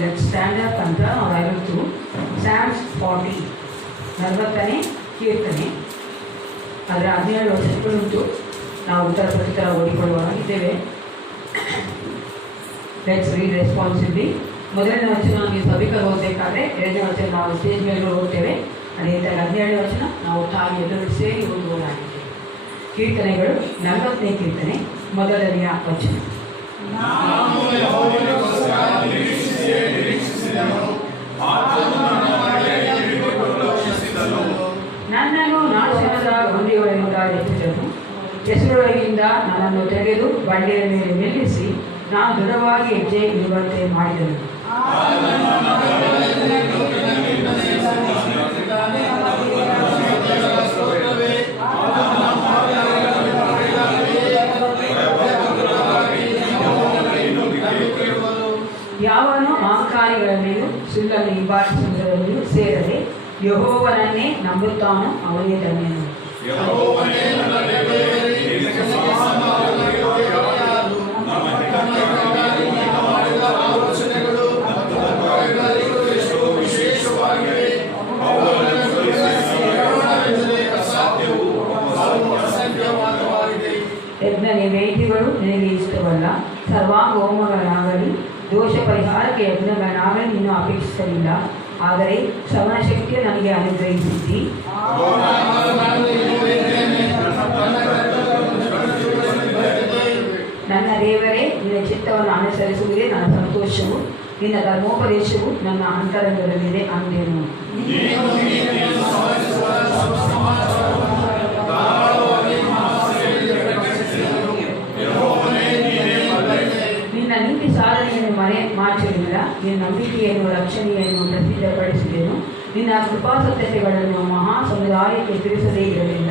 Let's stand up ಅಂತ ನಾವು ಇವತ್ತು ಸ್ಯಾಮ್ಸ್ 40 40ನೇ ಕೀರ್ತನೆ ಅದರ 17 ವರ್ಷಗಳುಂಟು ನಾವು ಉತ್ತರ ಪ್ರತ್ಯುತ್ತರ ಓದಿಕೊಳ್ಳುವಾಗಿದ್ದೇವೆ. Let's read responsibly. ಮೊದಲನೇ ವಚನ ನೀವು ಸಭಿಕರು ಓದಬೇಕಾದ್ರೆ, ಎರಡನೇ ವಚನ ನಾವು ಸ್ಟೇಜ್ ಮೇಲೆ ಓದ್ತೇವೆ. ಅದೇ ಥರ 17ನೇ ವಚನ ನಾವು ತಾಯಿ ಎದುರು ಸೇರಿ ಓದುವುದಾಗಿದೆ. ಕೀರ್ತನೆಗಳು 40ನೇ ಕೀರ್ತನೆ ಮೊದಲನೆಯ ವಚನ. ನನ್ನನ್ನು ನಾಶನದ ಗುಂಡಿಗಳಿಂದ ಎತ್ತಿದನು, ಕೆಸರೊಳಗಿಂದ ನನ್ನನ್ನು ತೆಗೆದು ಬಂಡೆಯ ಮೇಲೆ ನಿಲ್ಲಿಸಿ ನಾನು ದೃಢವಾಗಿ ಹೆಜ್ಜೆ ಇರುವಂತೆ ಮಾಡಿದನು. ಯಾವನು ಅಹಂಕಾರಿಗಳಲ್ಲಿಯೂ ಸುಳ್ಳನ್ನು ಹಿಂಬಾಲಿಸುವುದರಲ್ಲಿಯೂ ಸೇರದೆ ಯೆಹೋವನನ್ನೇ ನಂಬುತ್ತಾನೋ ಅವನೇ ಧನ್ಯನು. ಯಜ್ಞ ನೈವೇದ್ಯಗಳು ನಿನಗೆ ಇಷ್ಟವಲ್ಲ, ಸರ್ವಾಂಗೋಮಗಳನ್ನಾಗಲಿ ದೋಷ ಪರಿಹಾರಕ್ಕೆ ಯಜ್ಞಗಳನ್ನಾಗಲಿ ನೀನು ಅಪೇಕ್ಷಿಸಲಿಲ್ಲ. ಆದರೆ ಶ್ರವಣ ಶಕ್ತಿಯ ನನಗೆ ಅನುಗ್ರಹಿಸಿದ್ದಿ. ನನ್ನ ದೇವರೇ, ನಿನ್ನ ಚಿತ್ತವನ್ನು ಅನುಸರಿಸುವುದೇ ನನ್ನ ಸಂತೋಷವು, ನಿನ್ನ ಧರ್ಮೋಪದೇಶವು ನನ್ನ ಅಂತರಂಗದಲ್ಲಿದೆ ಅಂದೆನು. ನಿನ್ನ ನೀತಿ ಸಾಧನೆಯನ್ನು ಮರೆ ಮಾಚಲಿಲ್ಲ, ನಿನ್ನ ನಂಬಿಕೆಯನ್ನು ರಕ್ಷಣೆಯನ್ನು ಪ್ರಸಿದ್ಧಪಡಿಸಿದೆನು. ನಿನ್ನ ಕೃಪಾಸತ್ಯತೆಗಳನ್ನು ಮಹಾ ಸಮುದಾಯಕ್ಕೆ ತಿಳಿಸದೇ ಇರಲಿಲ್ಲ.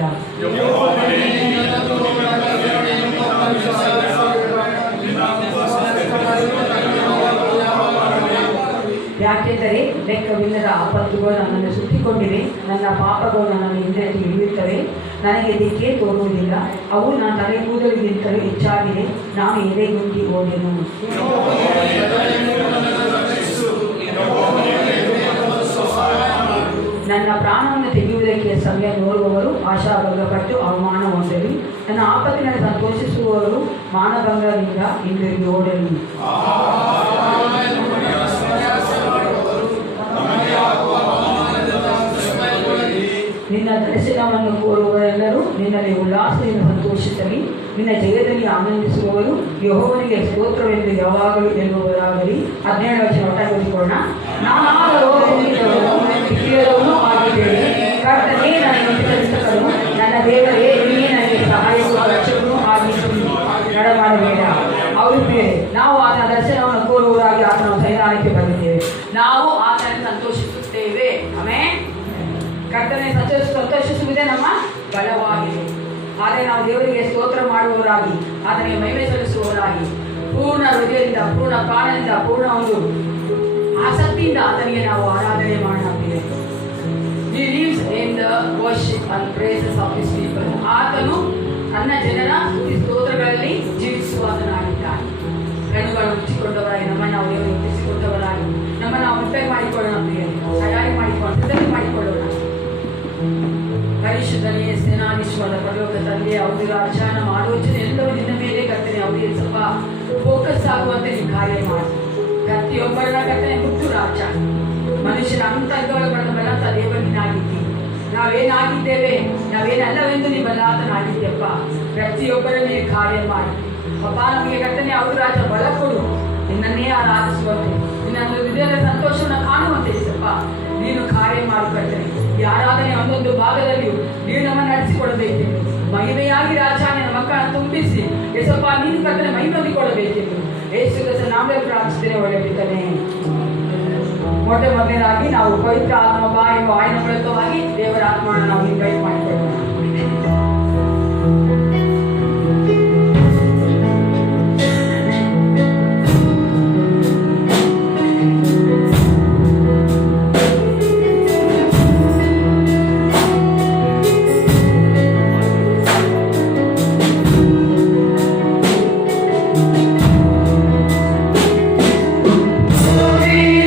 ಯಾಕೆಂದರೆ ಲೆಕ್ಕವಿಲ್ಲದ ಆಪತ್ತುಗಳು ನನ್ನನ್ನು ಸುತ್ತಿಕೊಂಡಿವೆ, ನನ್ನ ಪಾಪಗಳು ನನ್ನನ್ನು ಹಿಂದಕ್ಕೆ ಹಿಡಿಯುತ್ತವೆ. ನನಗೆ ದಿಕ್ಕೇ ತೋರುವುದಿಲ್ಲ, ಅವು ನನ್ನ ತಲೆ ಕೂದಲಿಗಿಂತಲೂ ಹೆಚ್ಚಾಗಿದೆ. ನಾನು ಎದೆಗುಂದಿ ಹೋದೆನು. ನನ್ನ ಪ್ರಾಣವನ್ನು ತೆಗೆಯುವುದಕ್ಕೆ ಸಮಯ ನೋಡುವವರು ಆಶಾಭಂಗಪಟ್ಟು ಅವಮಾನ ಹೊಂದಲಿ. ನನ್ನ ಆಪತ್ತಿನಲ್ಲಿ ಸಂತೋಷಿಸುವವರು ಮಾನಭಂಗದಿಂದ ಹಿಂದಿರುಗಿ ಓಡಲಿ. ನಿನ್ನ ದರ್ಶನವನ್ನು ಕೋರುವವರೆಲ್ಲರೂ ನಿನ್ನಲ್ಲಿ ಉಲ್ಲಾಸದಿಂದ ಸಂತೋಷಿಸಲಿ. ನಿನ್ನ ಜಯದಲ್ಲಿ ಆನಂದಿಸುವವರು ಯೆಹೋವನಿಗೆ ಸ್ತೋತ್ರವೆಂದು ಯಾವಾಗಲೂ ಎನ್ನುವರಾಗಲಿ. 17 ವರ್ಷ ಒಟ್ಟಾಗಿಕೊಳ್ಳೋಣ. ನಾನಾದರೂ ಹಿರಿಯರವೂ ಆಗಿದ್ದೇನೆ, ಕರ್ತನೇ ನನಗೆ ಚಿಕಿತ್ಸಕನು, ನನ್ನ ದೇವರೇ ನೀನೇ ನನಗೆ ಸಹಾಯಕೂ ರಕ್ಷಕನೂ ಆಗಿದ್ದು ನಡಮಾಡಬೇಡ. ಅವರು ಬೇರೆ, ನಾವು ಆತನ ದರ್ಶನವನ್ನು ಕೋರುವವರಾಗಿ ಆತನ ಸನ್ನಿಧಾನಕ್ಕೆ ಬಂದಿದ್ದೇವೆ. ನಾವು ಆತನ ಸಂತೋಷಿಸುತ್ತೇವೆ. ಆಮೆನ್. ಕರ್ತನೆ ಸಂತೋಷಿಸುವುದೇ ನಮ್ಮ ಬಲವಾಗಿದೆ. ಆದರೆ ನಾವು ದೇವರಿಗೆ ಸ್ತೋತ್ರ ಮಾಡುವವರಾಗಿ, ಆತನಿಗೆ ಮಹಿಮೆ ಸಲ್ಲಿಸುವವರಾಗಿ, ಪೂರ್ಣ ಹೃದಯದಿಂದ, ಪೂರ್ಣ ಪ್ರಾಣದಿಂದ, ಪೂರ್ಣ ಒಂದು ಆಸಕ್ತಿಯಿಂದ ಆತನಿಗೆ ನಾವು ಆರಾಧನೆ ಮಾಡಲಾಗಿದೆ. He lives in the worship and praises of his people. ಆತನು ತನ್ನ ಜನರ ಸ್ತುತಿ ಸ್ತೋತ್ರಗಳಲ್ಲಿ ಜೀವಿಸುವಾತನಾಗಿದ್ದಾನೆ. ಕಣ್ಣುಗಳು ಮುಚ್ಚಿಕೊಂಡವರಾಗಿ ನಮ್ಮನ್ನು ನಾವು ದೇವರಿಗೆ ಒಪ್ಪಿಸಿಕೊಂಡವರಾಗಿ ನಮ್ಮನ್ನು ನಾವು ಪ್ರಿಪೇರ್ ಮಾಡಿಕೊಳ್ಳೋಣ, ತಯಾರಿ ಮಾಡಿಕೊಳ್ಳೋಣ, ಸಿದ್ಧತೆ ಮಾಡಿಕೊಳ್ಳೋಣ. ಪರಿಶುದ್ಧನೇ, ಸೇನಾಧೀಶ್ವರ ಪರಲೋಕ ತಂದೆ, ಅವರ ರಾಜ, ನಮ್ಮ ಆಲೋಚನೆ ಎಲ್ಲವೂ ನಿನ್ನ ಮೇಲೆ ಕರ್ತನೆ. ಅವರಿಗೆ ಸ್ವಲ್ಪ ಫೋಕಸ್ ಆಗುವಂತೆ ನೀವು ಕಾರ್ಯ ಮಾಡಿ. ಪ್ರತಿಯೊಬ್ಬರನ್ನ ಕರ್ತನೆ ಹುಟ್ಟು ರಾಜ, ಮನುಷ್ಯನ ಅಂತರ್ಗಗಳನ್ನು ಬಲಂತ ದೇವನಿನಾಗಿದ್ದೀವಿ. ನಾವೇನಾಗಿದ್ದೇವೆ, ನಾವೇನಲ್ಲವೆಂದು ನೀವು ಬಲಾತನಾಗಿದ್ದೀಯಪ್ಪ. ಪ್ರತಿಯೊಬ್ಬರಲ್ಲಿ ಕಾರ್ಯ ಮಾಡಿ ಅಪ್ಪ. ನಮಗೆ ಕರ್ತನೆ ಅವರು ರಾಜ ಬಲ ಕೊಡು, ನಿನ್ನನ್ನೇ ಆರಾಧಿಸುವಂತೆ, ನಿನ್ನ ಹೃದಯದ ಸಂತೋಷವನ್ನು ಕಾಣುವಂತೆ ಸಪ್ಪ ನೀನು ಕಾರ್ಯ ಮಾಡಿಕೊಳ್ತೇನೆ. ಈ ಆರಾಧನೆ ಒಂದೊಂದು ಭಾಗದಲ್ಲಿಯೂ ನೀನು ನಮ್ಮನ್ನು ನಡೆಸಿಕೊಡಬೇಕೆಂದು, ಮಹಿಮೆಯಾಗಿ ರಾಜ ನಿನ್ನ ಮಕ್ಕಳನ್ನು ತುಂಬಿಸಿ ಯೇಸಪ್ಪ ನೀನು ಕರ್ತನೆ ಮಹಿಮೆ ಹೊಂದಿಕೊಳ್ಳಬೇಕೆಂದು ಯೇಸು ಕ್ರಿಸ್ತನ ನಾಮದಲ್ಲಿ ಪ್ರಾರ್ಥಿಸುತ್ತೇನೆ. ಒಳ್ಳೆಯದಿದ್ದಾನೆ. ಮೊದಲನೇದಾಗಿ ನಾವು ಪವಿತ್ರ ಆತ್ಮ ಎಂಬ ವಾಯನ ಮೂಲಕವಾಗಿ ದೇವರ ಆತ್ಮವನ್ನು ನಾವು ಇನ್ವೈಟ್ ಮಾಡಿಕೊಳ್ಳೋಣ. Hey!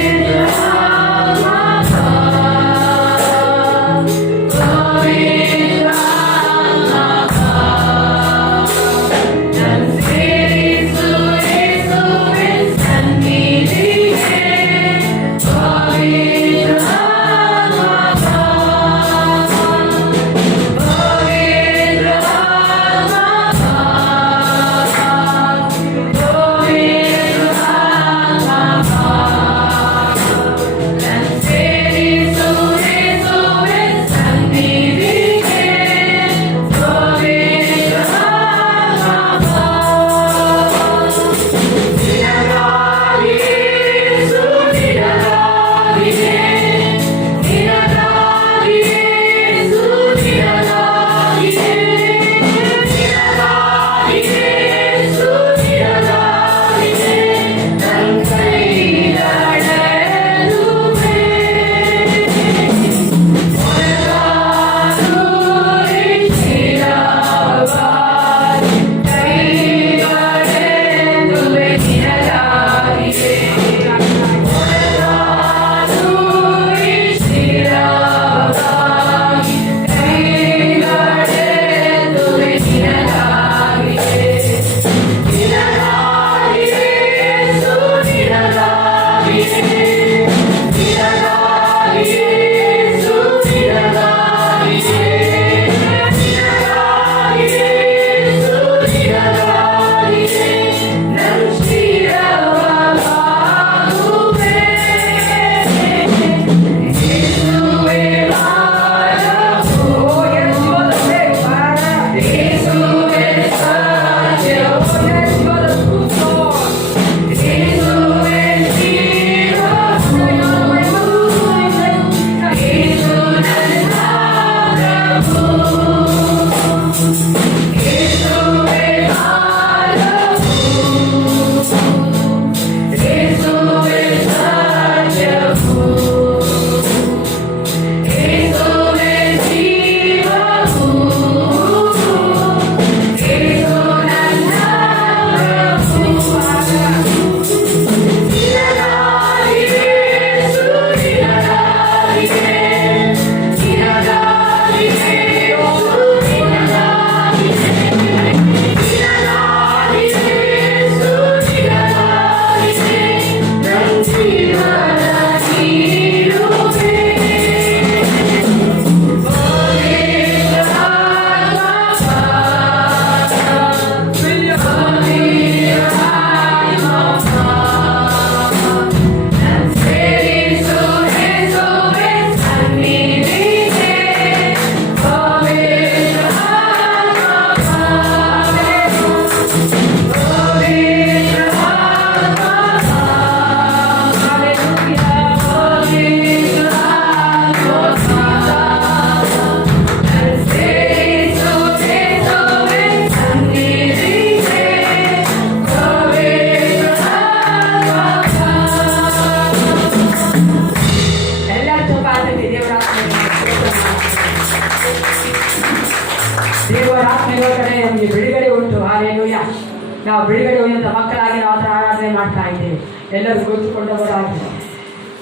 ನಾವು ಬಿಡುಗಡೆ ಹೋದಂಥ ಮಕ್ಕಳಾಗಿ ನಾವು ಅದರ ಆರಾಧನೆ ಮಾಡ್ತಾ ಇದ್ದೇವೆ. ಎಲ್ಲರೂ ಕುಳಿತುಕೊಂಡವರಾಗಿ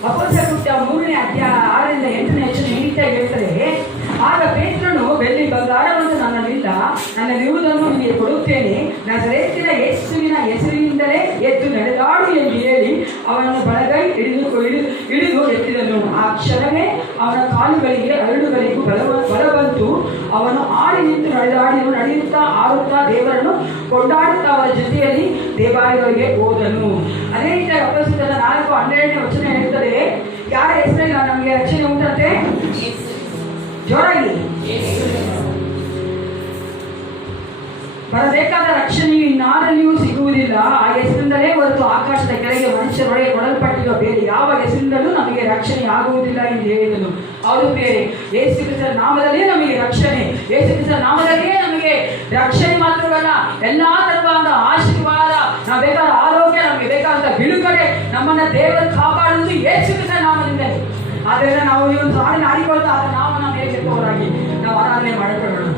ಅಪೊಸ್ತಲರ ಕೃತ್ಯ 3ನೇ ಅಧ್ಯಾಯ 6ರಿಂದ 8ನೇ ವಚನ ಈ ರೀತಿಯಾಗಿ ಹೇಳ್ತಾರೆ. ಆಗ ಪೇತ್ರನು, ಬೆಳ್ಳಿ ಬಂಗಾರವನ್ನು ನನ್ನಲ್ಲಿಲ್ಲ, ನನ್ನಲ್ಲಿರುವುದನ್ನು ನಿನಗೆ ಕೊಡುತ್ತೇನೆ, ನಜರೇತಿನ ಯೇಸುವಿನ ಹೆಸರಿನಿಂದಲೇ ಎದ್ದು ನಡೆದಾಡು ಎಂದು ಹೇಳಿ ಅವನನ್ನು ಬಲಗೈ ಹಿಡಿದು ಎತ್ತಿದನು. ಆ ಕ್ಷಣವೇ ಅವನ ಕಾಲುಗಳಿಗೆ ಅರಳುಗಳಿಗೂ ಬಲ ಬಂತು. ಅವನು ಆಡಿ ನಿಂತು ನಡೆಯುತ್ತಾ ಆಡುತ್ತಾ ದೇವರನ್ನು ಕೊಂಡಾಡುತ್ತಾ ಅವರ ಜೊತೆಯಲ್ಲಿ ದೇವಾಲಯಗಳಿಗೆ ಹೋದನು. ಅದೇ ರೀತಿಯಾಗಿ ಅಪೊಸ್ತಲರ 4:12ನೇ ವಚನ ಹೇಳ್ತದೆ, ಯಾರ ಹೆಸರಲ್ಲಿ ನಮಗೆ ರಕ್ಷಣೆ ಉಂಟಂತೆ? ಜೋರಾಗಿ ಬರಬೇಕಾದ ರಕ್ಷಣೆಯು ಇನ್ನಾರಲ್ಲಿಯೂ ಸಿಗುವುದಿಲ್ಲ. ಆ ಹೆಸರಿಂದಲೇ ಹೊರತು ಆಕಾಶದ ಕೆಳಗೆ ಮನುಷ್ಯರೊಳಗೆ ಕೊಡಲ್ಪಟ್ಟಿರುವ ಬೇರೆ ಯಾವ ಹೆಸರಿಂದಲೂ ನಮಗೆ ರಕ್ಷಣೆ ಆಗುವುದಿಲ್ಲ ಎಂದು ಹೇಳಿದನು. ಅವರು ಬೇರೆ ಯೇಸು ಕ್ರಿಸ್ತರ ನಾಮದಲ್ಲೇ ನಮಗೆ ರಕ್ಷಣೆ, ಯೇಸು ಕ್ರಿಸ್ತರ ನಾಮದಲ್ಲೇ ನಮಗೆ ರಕ್ಷಣೆ ಮಾತ್ರವಲ್ಲ, ಎಲ್ಲಾ ತರವಾದ ಆಶೀರ್ವಾದ, ನಾವು ಬೇಕಾದ ಆರೋಗ್ಯ, ನಮಗೆ ಬೇಕಾದ ಬಿಡುಗಡೆ, ನಮ್ಮನ್ನ ದೇವರು ಕಾಪಾಡುವುದು ಯೇಸು ಕ್ರಿಸ್ತರ ನಾಮದಿಂದಲೇ. ಆದ್ದರಿಂದ ನಾವು ಈ ಒಂದು ಹಾಡಿನ ಆಡಿಕೊಳ್ತಾ ಆದ ನಾಮನ ಮೇಲೆತ್ತುವವರಾಗಿ ನಾವು ಆರಾಧನೆ ಮಾಡಿಕೊಳ್ಳೋಣ.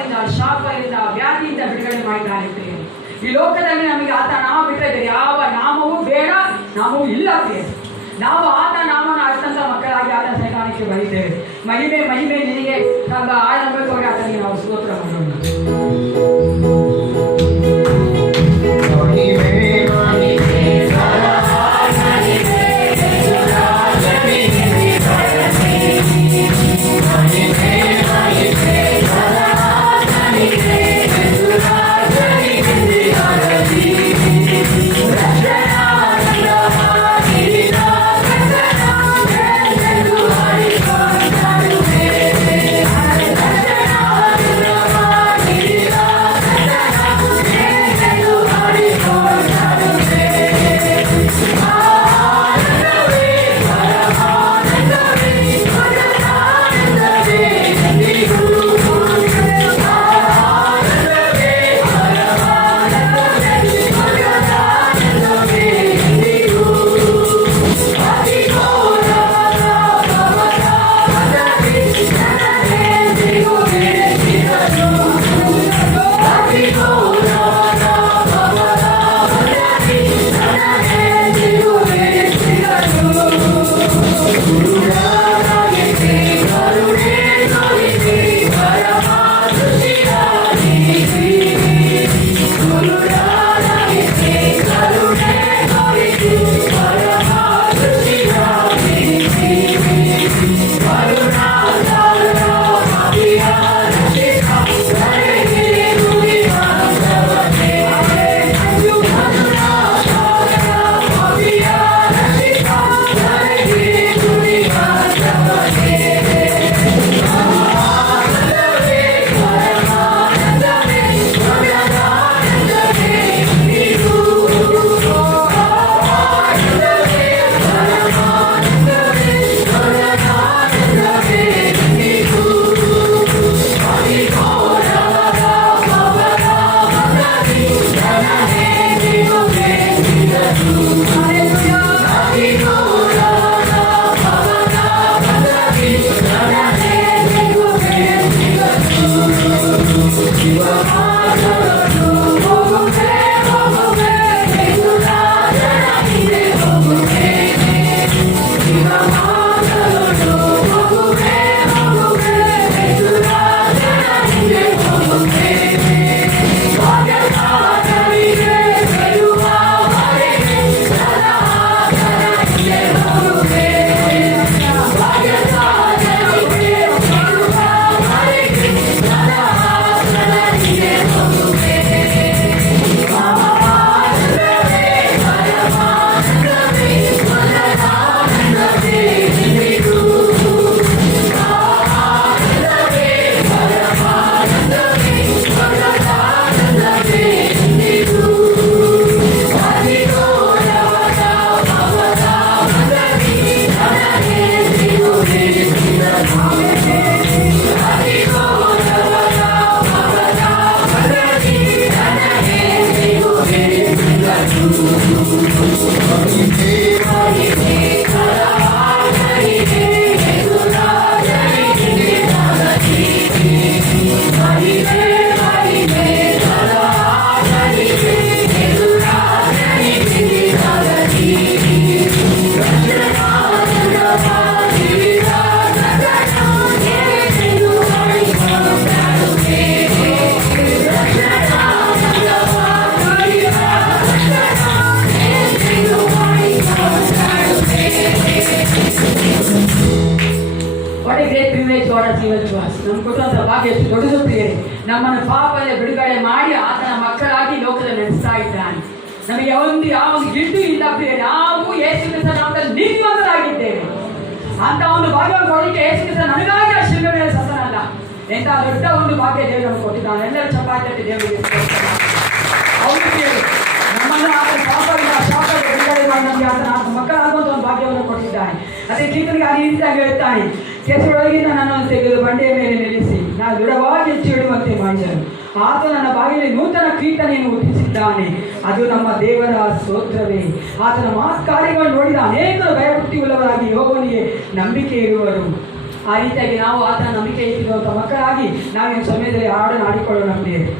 ಪಾಪದಿಂದ, ಶಾಪದಿಂದ, ವ್ಯಾಧಿಯಿಂದ ಬಿಡುಗಡೆ ಮಾಡಿದ್ದಾನೆ. ಈ ಲೋಕದಲ್ಲಿ ನಮಗೆ ಆತ ನಾಮ ಬಿಟ್ಟರೆ ಯಾವ ನಾಮವೂ ಬೇಡ, ನಾಮವೂ ಇಲ್ಲ. ನಾವು ಆತ ನಾಮನ ಅರ್ಥಂತ ಮಕ್ಕಳಾಗಿ ಆತ ಸನ್ನಿಧಾನಕ್ಕೆ ಬರೀತೇವೆ. ಮಹಿಮೆ ಮಹಿಮೆ ನಿನಗೆ ಆರಂಭವಾಗಿ ಆತನಿಗೆ ನಾವು ಸ್ತೋತ್ರ ಮಾಡೋಣ. ನಮ್ಮನ್ನು ಪಾಪದ ಬಿಡುಗಡೆ ಮಾಡಿ ಆತನ ಮಕ್ಕಳಾಗಿ ಲೋಕದಲ್ಲಿ ನಡೆಸ್ತಾ ಇದ್ದಾನೆ. ನಮಗೆ ಯಾವ ಗಿಡ್ಡು ಇಲ್ಲ ಪ್ರಿಯ, ನಾವು ಯೇಸು ಕ್ರಿಸ್ತನ ನಾಮದಲ್ಲಿ ನೀತಿವಂತರಾಗಿದ್ದೇವೆ ಅಂತ ಒಂದು ಭಾಗ್ಯವನ್ನು ಕೊಡಲಿಕ್ಕೆ ಯೇಸು ಕ್ರಿಸ್ತ ನನಗಾಗಿ ಆ ಶಿಲುಬೆ ಮೇಲೆ ಸತ್ತನಲ್ಲ. ಎಂತ ದೊಡ್ಡ ಒಂದು ಭಾಗ್ಯ ದೇವರು ನಮಗೆ ಕೊಟ್ಟಿದ್ದಾನೆ. ಎಲ್ಲರ ಚಪಾತಿ ದೇವರಿಗೆ ನಮ್ಮನ್ನು ಆತನ ಪಾಪದಿಂದ ಶಾಪದ ಬಿಡುಗಡೆ ಮಾಡಿ ನಮಗೆ ಆತನ ಮಕ್ಕಳಾಗುವಂತ ಒಂದು ಭಾಗ್ಯವನ್ನು ಕೊಟ್ಟಿದ್ದಾನೆ. ಅದೇ ಕೀರ್ತನಿಗೆ ಆ ರೀತಿಯಾಗಿ ಹೇಳ್ತಾನೆ, ಕೆಸರೊಳಗಿಂದ ನನ್ನನ್ನು ತೆಗೆದು ಬಂಡೆಯ ಮೇಲೆ ನಿಲ್ಲಿಸಿ ನಾನು ದೃಢವಾಗಿ ಹೆಚ್ಚು ಇಡುವಂತೆ ಮಾಡಿದನು. ಆತ ನನ್ನ ಬಾಗಿಲಿ ನೂತನ ಕೀರ್ತನೆಯನ್ನು ಹುಟ್ಟಿಸಿದ್ದಾನೆ. ಅದು ನಮ್ಮ ದೇವರ ಸ್ತೋತ್ರವೇ. ಆತನ ಕಾರ್ಯಗಳನ್ನು ನೋಡಿದ ಅನೇಕರು ಭಯಭಕ್ತಿ ಉಳ್ಳವರಾಗಿ ಯೆಹೋವನಿಗೆ ನಂಬಿಕೆ ಇರುವರು. ಆ ರೀತಿಯಾಗಿ ನಾವು ಆತನ ನಂಬಿಕೆ ಇಟ್ಟಿರುವಂಥ ಮಕ್ಕಳಾಗಿ ನಾವು ಈ ಸಮಯದಲ್ಲಿ ಹಾಡನ್ನು ಆಡಿಕೊಳ್ಳೋಣ ಪ್ರಿಯರೇ.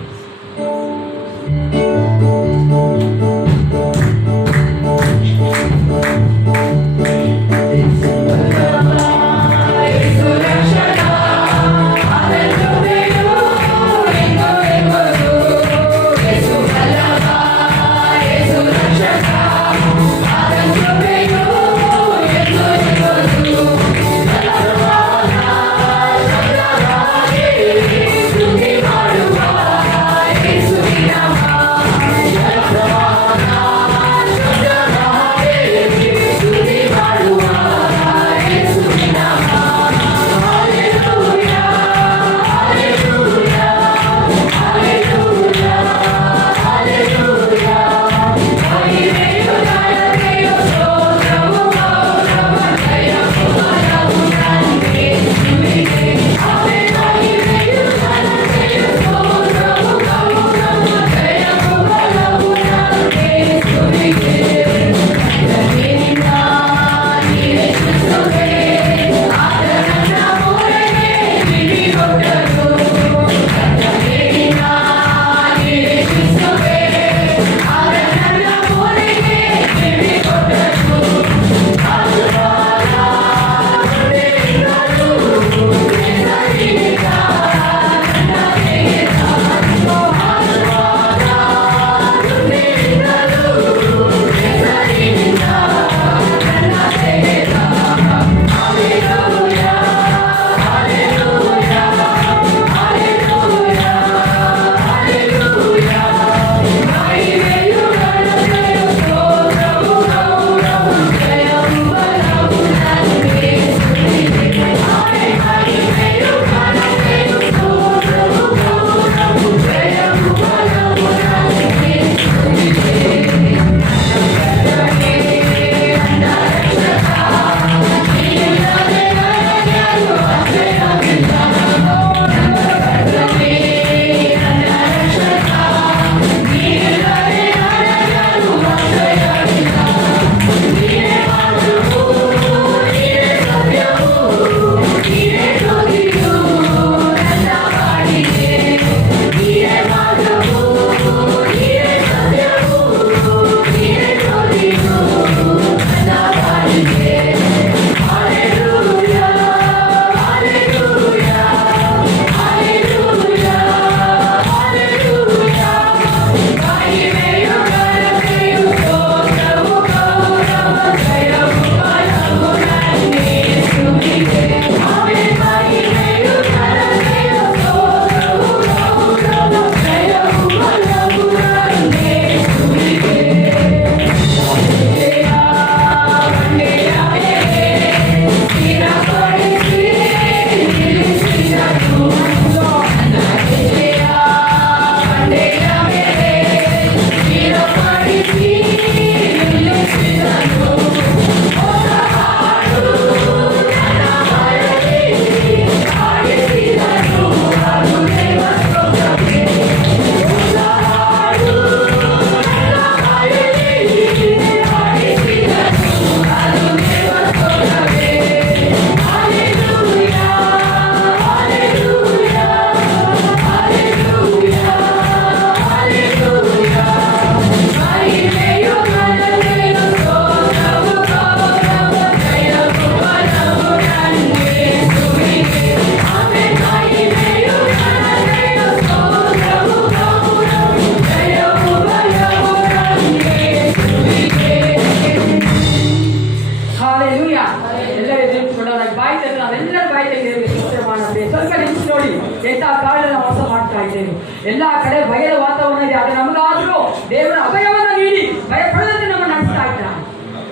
ಎಲ್ಲ ಕಡೆ ಭಯದ ವಾತಾವರಣ ಇದೆ. ಆದರೆ ನಮಗಾದ್ರೂ ದೇವರ ಅಭಯವನ್ನು ನೀಡಿ ಭಯ ಪಡೆದಂತೆ ನಮ್ಮನ್ನು ನಡೆಸ್ತಾ ಇದ್ದಾನೆ.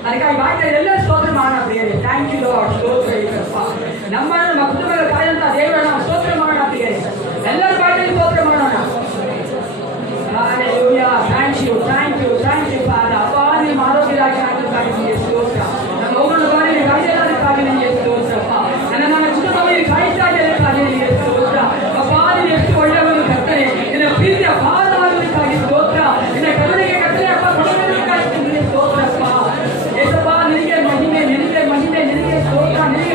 ಅದಕ್ಕಾಗಿ ಬಾಯ್ತಾರೆ ಎಲ್ಲ ಸ್ತೋತ್ರ ಮಾಡೋಣ ಪ್ರಿಯರೇ. Thank you Lord. ಸ್ತೋತ್ರ ಯೇಸಪ್ಪ. ನಮ್ಮನ್ನು ನಮ್ಮ ಕುಟುಂಬಗಳ ಕಾಯಂತ ದೇವರ ನಾವು ಸ್ತೋತ್ರ ಮಾಡೋಣ ಪ್ರಿಯರೇ. ಎಲ್ಲರ ಬಾಯ್ತಾರೆ ಸ್ತೋತ್ರ ಮಾಡೋಣ. Hallelujah. Thank you, thank you, thank you, Father. ಅಪ್ಪ ನಿಮ್ಮ ಆರೋಗ್ಯದಾಗಿ ಹಾಕಿದ್ದಕ್ಕಾಗಿ ನಿಮಗೆ ಸ್ತೋತ್ರ. ನನ್ನ ಒಬ್ಬನ ಬಾರಿಗೆ ಕಾಯ್ದೆಲ್ಲದಕ್ಕಾಗಿ ನಿಮಗೆ ಸ್ತೋತ್ರಪ್ಪ. ನನ್ನ ಕುಟುಂಬವನ್ನು ಕಾಯ್ತಾ ಇದ್ದಕ್ಕಾಗಿ ನಿಮಗೆ ಸ್ತೋತ್ರ. ಅಪ್ಪ ನೀನು ಎಷ್ಟು ಒಳ್ಳೆಯವರು ಕರ್ತನೆ. ನಿನ್ನ ಪ್ರೀತಿಯ ಪಾದವಾಗುವುದಕ್ಕಾಗಿ ಸ್ತೋತ್ರ. ನಿನ್ನ ಕರುಣೆಗೆ ಕರ್ತನೆ ಅಪ್ಪ ಕೊಡುವುದಕ್ಕಾಗಿ ನಿಮಗೆ ಸ್ತೋತ್ರಪ್ಪ. ಏಸಪ್ಪ ನಿನಗೆ ಮಹಿಮೆ, ನಿನಗೆ ಮಹಿಮೆ, ನಿನಗೆ ಸ್ತೋತ್ರ, ನಿನಗೆ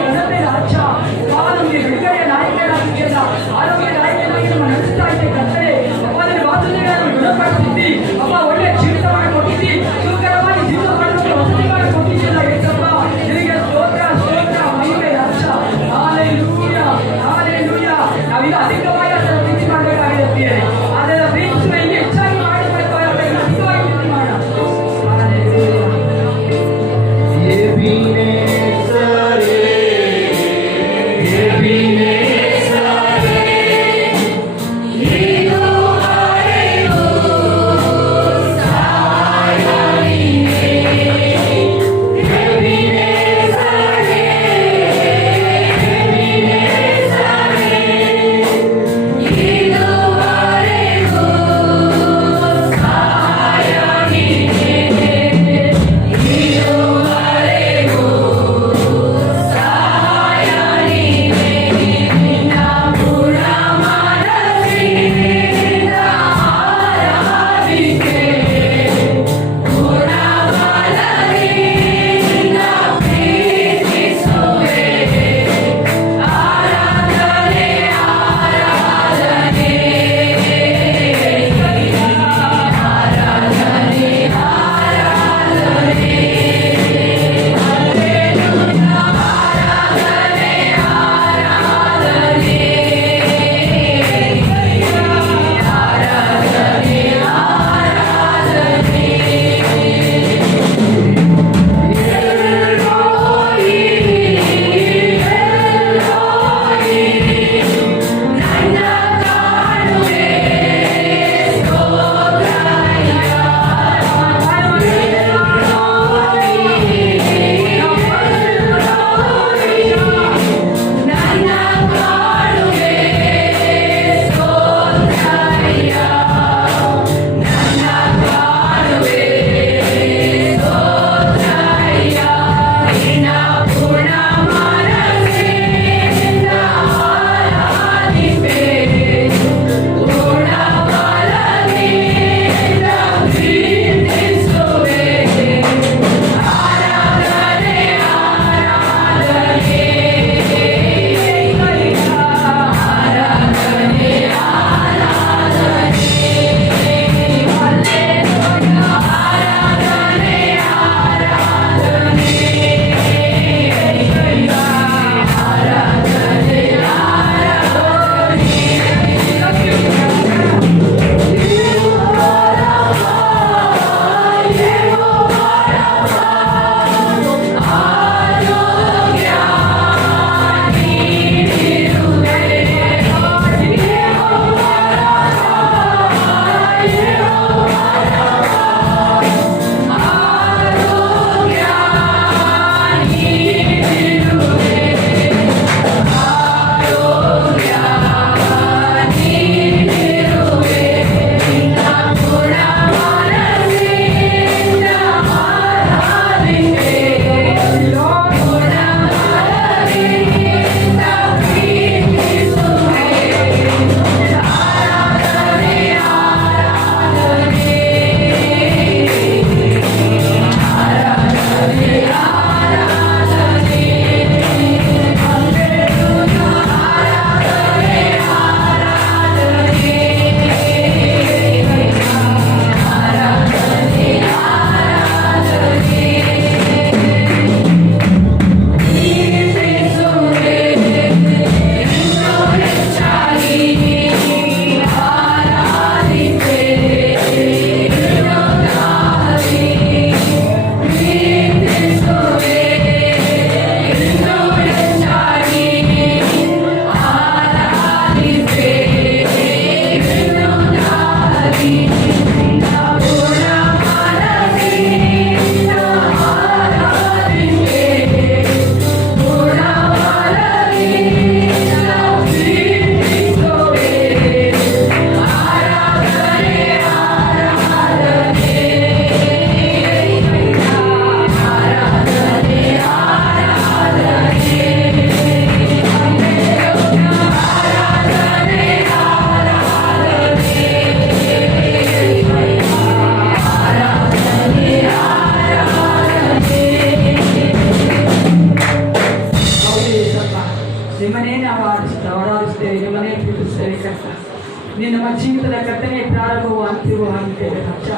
ಜೀವಿತದ ಕರ್ತನೆ ಪ್ರಾರಂಭವು ಅಂತ್ಯವೂ ಆಗಿದ್ದೇವೆ ಅಚ್ಚ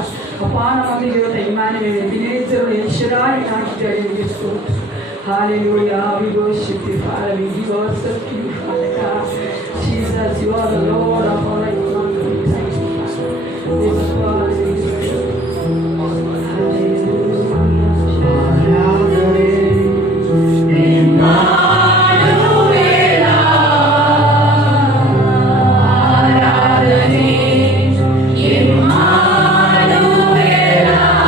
ಅಪ್ಪ ನಮ್ಮೊಂದಿಗೆ ಇವತ್ತು ಇಮ್ಯಾನುವೇಲ್ ಎಬಿನೇಜರ್ ಯಶರಾಯಿ ನಾಟ್ಯ ಸ್ತೋತ್ರ Hallelujah, we worship you, Father, we give ourselves to you, Father God. Jesus, you are the Lord of all life. Thank you, Father. This is what I Immanuel,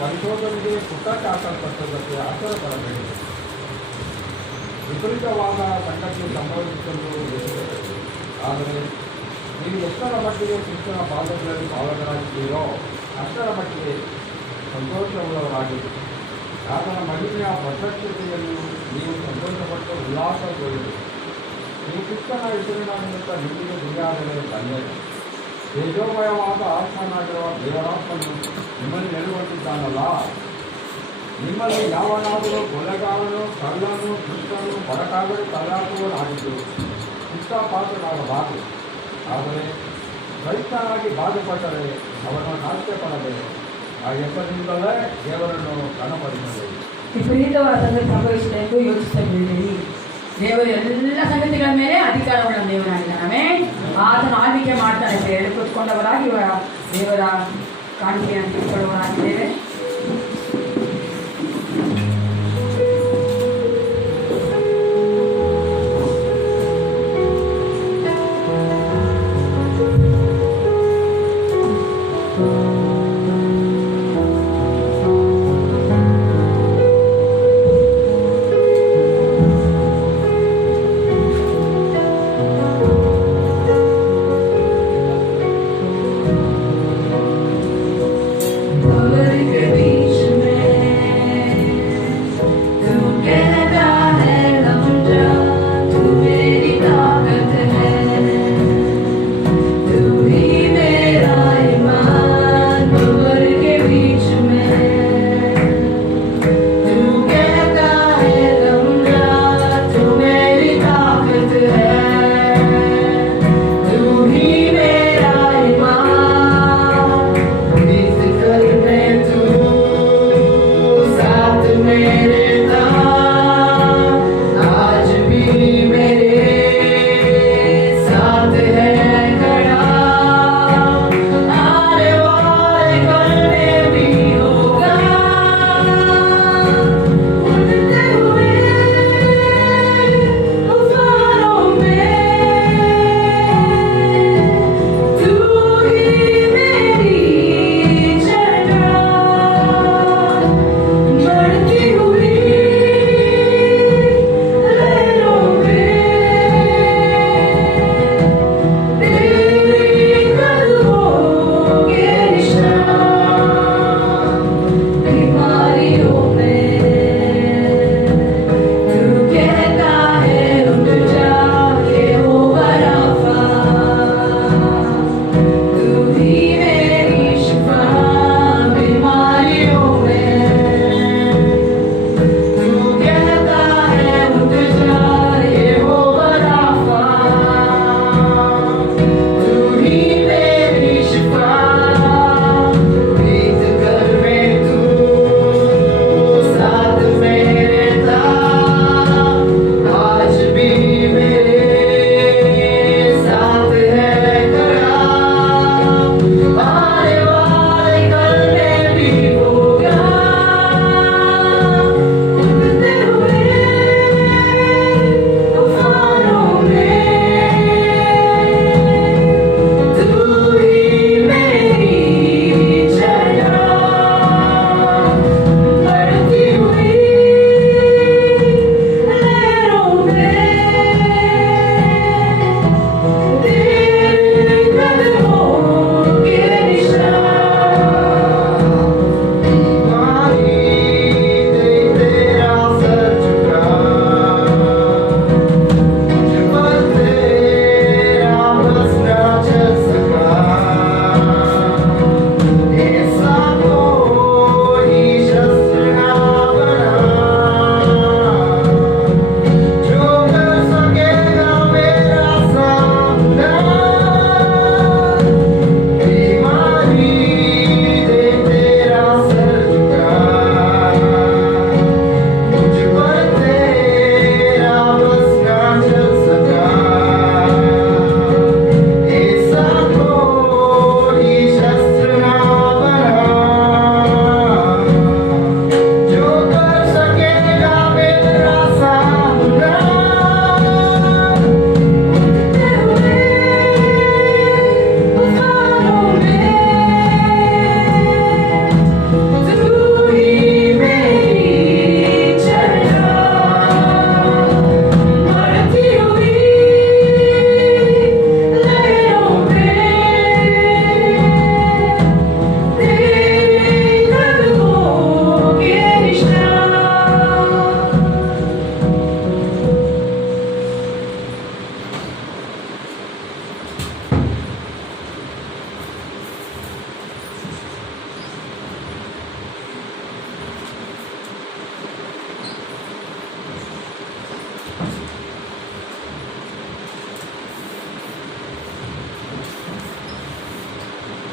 ಪರಿಶೋಧನೆಗೆ ಪುಸ್ತಕ ಹಾಕಲ್ಪಟ್ಟದಕ್ಕೆ ಆಚಾರ ಬರಬೇಡಿ. ವಿಪರೀತವಾದ ಸಂಗತಿ ಸಂಭವಿಸಲು ಇರುತ್ತದೆ. ಆದರೆ ನೀವು ಎಷ್ಟರ ಮಟ್ಟಿಗೆ ಕ್ರಿಸ್ತನ ಪಾದಗಳಲ್ಲಿ ಪಾಲಕರಾಗಿದ್ದೀರೋ ಅಷ್ಟರ ಮಟ್ಟಿಗೆ ಸಂತೋಷವುಳ್ಳವರಾಗಿರಿ. ಆತನ ಮಹಿಮೆಯ ಪ್ರತ್ಯಕ್ಷತೆಯನ್ನು ನೀವು ಸಂತೋಷಪಟ್ಟು ಉಲ್ಲಾಸಗೊಳ್ಳಿರಿ. ನೀವು ಕ್ರಿಸ್ತನ ಹೆಸರಿನ ನಿಮಿತ್ತ ನಿಮಗೆ ಗುರಿಯಾದರೆ ಧನ್ಯರು. ತೇಜೋಮಯವಾದ ಆತ್ಮನಾಗಿರುವ ದೇವರಾತ್ಮನು ನಿಮ್ಮಲ್ಲಿ ನೆಲೆಗೊಂಡಿದ್ದಾನಲ್ಲ. ನಿಮ್ಮಲ್ಲಿ ಯಾವನಾದರೂ ಕೊಲೆಗಾರನು, ಕಳ್ಳನು, ದುಷ್ಟನು, ಬರಕಾಗಲು ತಲೆಹಾಕುವನಾಗಿದ್ದು ಇಷ್ಟಪಾತ್ರನಾಗಬಾರದು. ಆದರೆ ಕ್ರೈಸ್ತನಾಗಿ ಬಾಧೆಪಟ್ಟರೆ ಅವರನ್ನು ನಾಟ್ಯಪಡದೆ ಆ ಹೆಸರಿನಿಂದಲೇ ದೇವರನ್ನು ಘನಪಡಿಸಬೇಕು. ವಿಪರೀತವಾದ ಸಂಗತಿ ಸಂಭವಿಸಿದೆ ಎಂದು ಯೋಚಿಸಬೇಡಿ. ದೇವರು ಎಲ್ಲ ಸಂಗತಿಗಳ ಮೇಲೆ ಅಧಿಕಾರವುಳ್ಳ ದೇವರಾಗಿದ್ದಾನೆ. ಆತನು ಆಳ್ವಿಕೆ ಮಾಡ್ತಾನೆ. ಹೇಳಿ ಕೂತ್ಕೊಂಡವರಾಗಿ ದೇವರ ಕಾಣಿಕೆಯನ್ನು ತಿಳ್ಕೊಳ್ಳುವರಾಗಿದ್ದೇವೆ. ಅವರಿಗೆ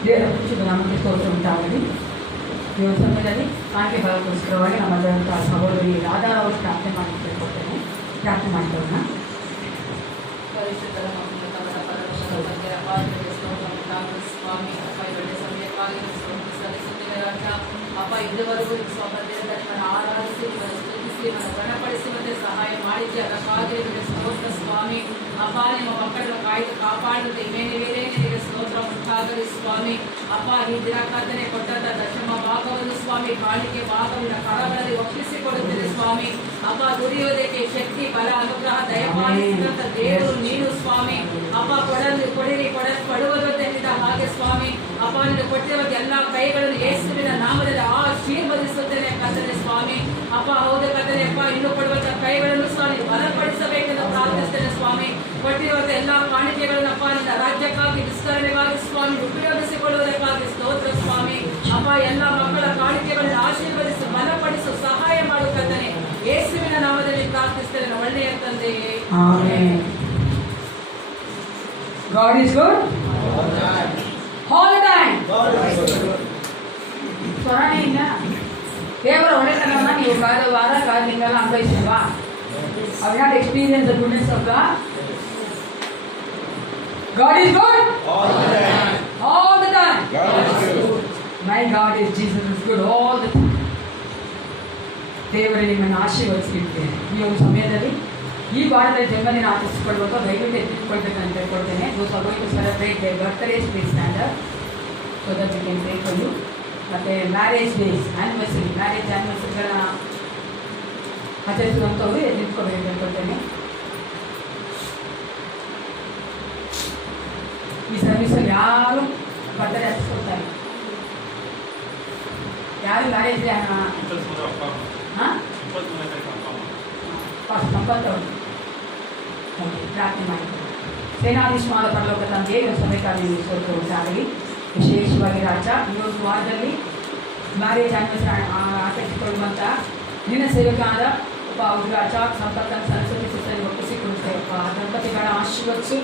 ದೇವರ ಪರಿಶುದ್ಧ ನಾಮಕ್ಕೆ ಸ್ತೋತ್ರ ಉಂಟಾಗಲಿ. ಈ ಒಂದು ಸಮಯದಲ್ಲಿ ಕಾಣಿಕೆ ಬರೋಕ್ಕೋಸ್ಕರವಾಗಿ ನಮ್ಮದಂತಹ ಸಹೋದರಿ ರಾಧಾ ಅವರು ಪ್ರಾರ್ಥನೆ ಮಾಡಿ ಕೇಳ್ಕೊಳ್ತೇನೆ. ಪ್ರಾರ್ಥನೆ ಮಾಡ್ಕೊಳ್ಳೋಣ. ಪರಿಶುದ್ಧರ ಮಕ್ಕಳು ತಮ್ಮದ ಪರಲೋಕದ ತಂದೆಯ ಪಾದಗಳಿಗೆ ಸ್ತೋತ್ರ ಉಂಟಾಗಲಿ ಸ್ವಾಮಿ. ಅಪ್ಪ ಈ ಒಳ್ಳೆಯ ಸಮಯಕ್ಕಾಗಿ ಸ್ತೋತ್ರ ಸಲ್ಲಿಸುತ್ತೇನೆ ರಾಜ. ಅಪ್ಪ ಇದುವರೆಗೂ ಈ ಸ್ವಭಾವದಿಂದ ನಿಮ್ಮನ್ನು ಆರಾಧಿಸಿ ನಿಮ್ಮನ್ನು ಸ್ತುತಿಸಿ ನಿಮ್ಮನ್ನು ಗಣಪಡಿಸುವಂತೆ ಸಹಾಯ ಮಾಡಿದ್ದೆ. ಅದಕ್ಕಾಗಿ ನಿಮಗೆ ಸ್ತೋತ್ರ ಸ್ವಾಮಿ. ಅಪ್ಪ ನಿಮ್ಮ ಮಕ್ಕಳನ್ನು ಕಾಯ್ದು ಕಾಪಾಡುತ್ತೆ ಮೇಲೆ ನಿಮಗೆ ಸ್ತೋತ್ರ ಉಂಟಾಗಲಿ ಸ್ವಾಮಿ. ಅಪ್ಪ ಈ ದಿನ ಕರ್ತನೆ ಕೊಟ್ಟಂತ ದಶಮ ಭಾಗವನ್ನು ಸ್ವಾಮಿ ಕಾಣಿಕೆ ಭಾಗವಿನ ಕರಗಳಲ್ಲಿ ಒಪ್ಪಿಸಿಕೊಡುತ್ತೇನೆ ಸ್ವಾಮಿ. ಅಪ್ಪ ದುಡಿಯೋದಕ್ಕೆ ಶಕ್ತಿ ಬಲ ಅನುಗ್ರಹ ದಯಪಾಲಿಸಿದಂತ ದೇವರು ನೀನು ಸ್ವಾಮಿ. ಅಪ್ಪ ಕೊಡಿರಿ ಕೊಡುವುದರಿಂದ ಹಾಗೆ ಸ್ವಾಮಿ. ಅಪ್ಪ ನೀನು ಕೊಟ್ಟಿರುವ ಎಲ್ಲ ಕೈಗಳನ್ನು ಯೇಸುವಿನ ನಾಮದಲ್ಲಿ ಆಶೀರ್ವದಿಸುತ್ತೇನೆ ಕರ್ತನೆ ಸ್ವಾಮಿ. ಅಪ್ಪ ಹೌದು ಕರ್ತನೆ ಅಪ್ಪ ಇನ್ನು ಕೊಡುವಂತ ಕೈಗಳನ್ನು ಸ್ವಾಮಿ ಬಲಪಡಿಸಬೇಕೆಂದು ಪ್ರಾರ್ಥಿಸ್ತೇನೆ ಸ್ವಾಮಿ. ಕೊಟ್ಟಿರುವಂತ ಎಲ್ಲ ಕಾಣಿಕೆಗಳನ್ನು ಅಪ್ಪ ನಿನ್ನ ರಾಜ್ಯಕ್ಕಾಗಿ ವಿಸ್ತರಣೆಗಾಗಿ ಸ್ವಾಮಿ ಉಪಯೋಗಿಸಿಕೊಳ್ಳುವುದಕ್ಕಾಗಿ ಸ್ತೋತ್ರ ಸ್ವಾಮಿ. ಅಪ್ಪ ಎಲ್ಲ ಮಕ್ಕಳ ಕಾಣಿಕೆಗಳನ್ನು ಆಶೀರ್ವದಿಸು ಬಲಪಡಿಸು ಸಹಾಯ ಮಾಡುತ್ತೇನೆ ಯೇಸುವಿನ ನಾಮದಲ್ಲಿ ಪ್ರಾರ್ಥಿಸ್ತೇನೆ ಒಳ್ಳೆಯ ತಂದೆಯೇ. Amen. God is good all the time. ಸ್ವರನೇ ಇಲ್ಲ. ದೇವರ ಒಳ್ಳೆತನವನ್ನು ನೀವು ಕಳೆದ ವಾರ ತಿಂಗಳ ಅನುಭವಿಸಿಲ್ವಾ? Have not experienced the goodness of God? God is good all the time. My God is Jesus is good all the time. ದೇವರೇ ನಿಮ್ಮನ್ನು ಆಶೀರ್ವದಿಸಿದ್ದೇನೆ. ಈ ಒಂದು ಸಮಯದಲ್ಲಿ ಈ ವಾರದಲ್ಲಿ ಜನ್ಮದಿನ ಆಚರಿಸಿಕೊಳ್ಳುವಾಗ ದಯವಿಟ್ಟು ಎತ್ತಿಟ್ಕೊಳ್ಬೇಕಂತ ಹೇಳ್ಕೊಳ್ತೇನೆ. Those are going to celebrate their birthdays, please stand up so that we can pray for you. ಮತ್ತು ಮ್ಯಾರೇಜ್ ಡೇಸ್ ಮ್ಯಾರೇಜ್ ಆ್ಯನಿವರ್ಸರಿಗಳನ್ನ ಆಚರಿಸುವಂಥವ್ರು ಎತ್ತಿಟ್ಕೊಳ್ಬೇಕು ಹೇಳ್ಕೊಳ್ತೇನೆ. ಈ ಸರ್ವಿಸಲ್ಲಿ ಯಾರು ಬರ್ತ್ಡೇ ಆಚರಿಸ್ಕೊಳ್ತಾರೆ? ಯಾರು ಮ್ಯಾರೇಜ್ ಡೇ ಸಂಪತ್ತವರು ಪ್ರಾರ್ಥನೆ ಮಾಡಿದ್ದಾರೆ. ಸೇನಾಧೀಶ್ವರ ಪರಲೋಕ ತಂದೆಯೇ ಒಂದು ಸಮಯಕ್ಕಾಗಿ ಸ್ತೋತ್ರ ಉಂಟಾಗಲಿ. ವಿಶೇಷವಾಗಿ ರಾಜ ಈ ಒಂದು ವಾರದಲ್ಲಿ ಮ್ಯಾರೇಜ್ ಆ್ಯನಿವರ್ಸರಿ ಆಚರಿಸಿಕೊಳ್ಳುವಂಥ ನಿನ್ನ ಸೇವಕನಾದ ಒಬ್ಬ ರಾಜ ಸಂಪರ್ಕ ಸರಸ್ವತಿ ಸುತ್ತಲ್ಲಿ ಒಪ್ಪಿಸಿಕೊಡುತ್ತೇವೆ. ದಂಪತಿಗಳ ಆಶೀರ್ವದಿಸು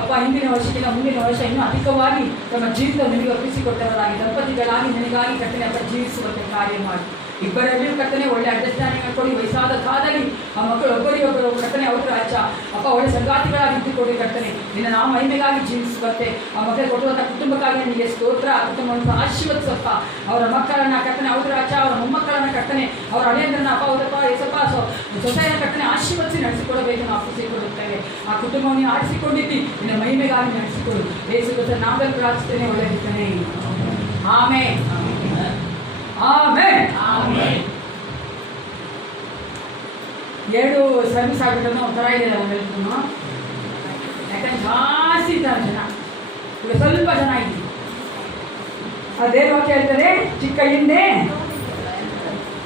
ಅಪ್ಪ. ಹಿಂದಿನ ವರ್ಷಕ್ಕಿಂತ ಮುಂದಿನ ವರ್ಷ ಇನ್ನೂ ಅಧಿಕವಾಗಿ ತಮ್ಮ ಜೀವಿತ ನಿನಗೆ ಒಪ್ಪಿಸಿಕೊಟ್ಟವರಾಗಿ ದಂಪತಿಗಳಾಗಿ ನಿನಗಾಗಿ ಕಟ್ಟನೆ ಅಪ್ಪ ಜೀವಿಸುವಂತೆ ಕಾರ್ಯ ಮಾಡಿ. ಇಬ್ಬರಲ್ಲಿಯೂ ಕಟ್ಟನೆ ಒಳ್ಳೆ ಅಂಡರ್ಸ್ಟ್ಯಾಂಡಿಂಗ್ ಕೊಡಿ. ವಯಸ್ಸಾದ ಕಾಲದಲ್ಲಿ ಆ ಮಕ್ಕಳು ಒಬ್ಬರಿಗೊಬ್ಬರು ಕಟ್ಟನೆ ಅವರು ರಾಜ ಅಪ್ಪ ಒಳ್ಳೆ ಸಂಗಾತಿಗಳಾಗಿ ಇದ್ದುಕೊಡಿ ಕಟ್ಟನೆ. ನಿನ್ನ ನಾವು ಮಹಿಮೆಗಾಗಿ ಜೀವಿಸುವಂತೆ ಆ ಮಕ್ಕಳಿಗೆ ಕೊಡುವಂಥ ಕುಟುಂಬಕ್ಕಾಗಿ ನಿನಗೆ ಸ್ತೋತ್ರ. ಆ ಕುಟುಂಬವನ್ನು ಆಶೀರ್ವದಿಸಪ್ಪ. ಅವರ ಮಕ್ಕಳನ್ನ ಕಟ್ಟನೆ ಅವರು ರಾಜ ಅವರ ಮೊಮ್ಮಕ್ಕಳನ್ನ ಕಟ್ಟನೆ ಅವರ ಹಳೆಯಂದ್ರನ್ನ ಅಪ್ಪ ಹೌದಪ್ಪ ಎಸಪ್ಪ ಸೊಸೆಯನ್ನ ಕಟ್ಟನೆ ಆಶೀರ್ವದಿಸಿ ನಡೆಸಿಕೊಡಬೇಕು ನಾವು ಅಪ್ಪಿಸಿಕೊಳ್ಳುತ್ತೇವೆ. ಆ ಕುಟುಂಬವನ್ನು ಆರಿಸಿಕೊಂಡಿದ್ದಿ ನಿನ್ನ ಮಹಿಮೆಗಾಗಿ ನಡೆಸಿಕೊಡು. ಯೇಸು ಕ್ರಿಸ್ತನ ನಾಮದಲ್ಲಿ ಪ್ರಾರ್ಥಿಸ್ತೇನೆ ಒಳ್ಳೆದಿದ್ದೇನೆ. Amen amen amen. 2 ಸರ್ವಿಸ್ ಆಗ್ಬಿಟ್ಟು ಒಂಥರ ಇದೆ ನಮ್ಮೆಲ್ಲರೂ. ಯಾಕಂದ್ರೆ ಜಾಸ್ತಿ ಇದ್ದಾರೆ ಜನ, ಈಗ ಸ್ವಲ್ಪ ಜನ ಇದ್ದೀವಿ. ಅದೇ ವಾಕ್ಯ ಹೇಳ್ತಾರೆ, ಚಿಕ್ಕ ಹಿಂದೆ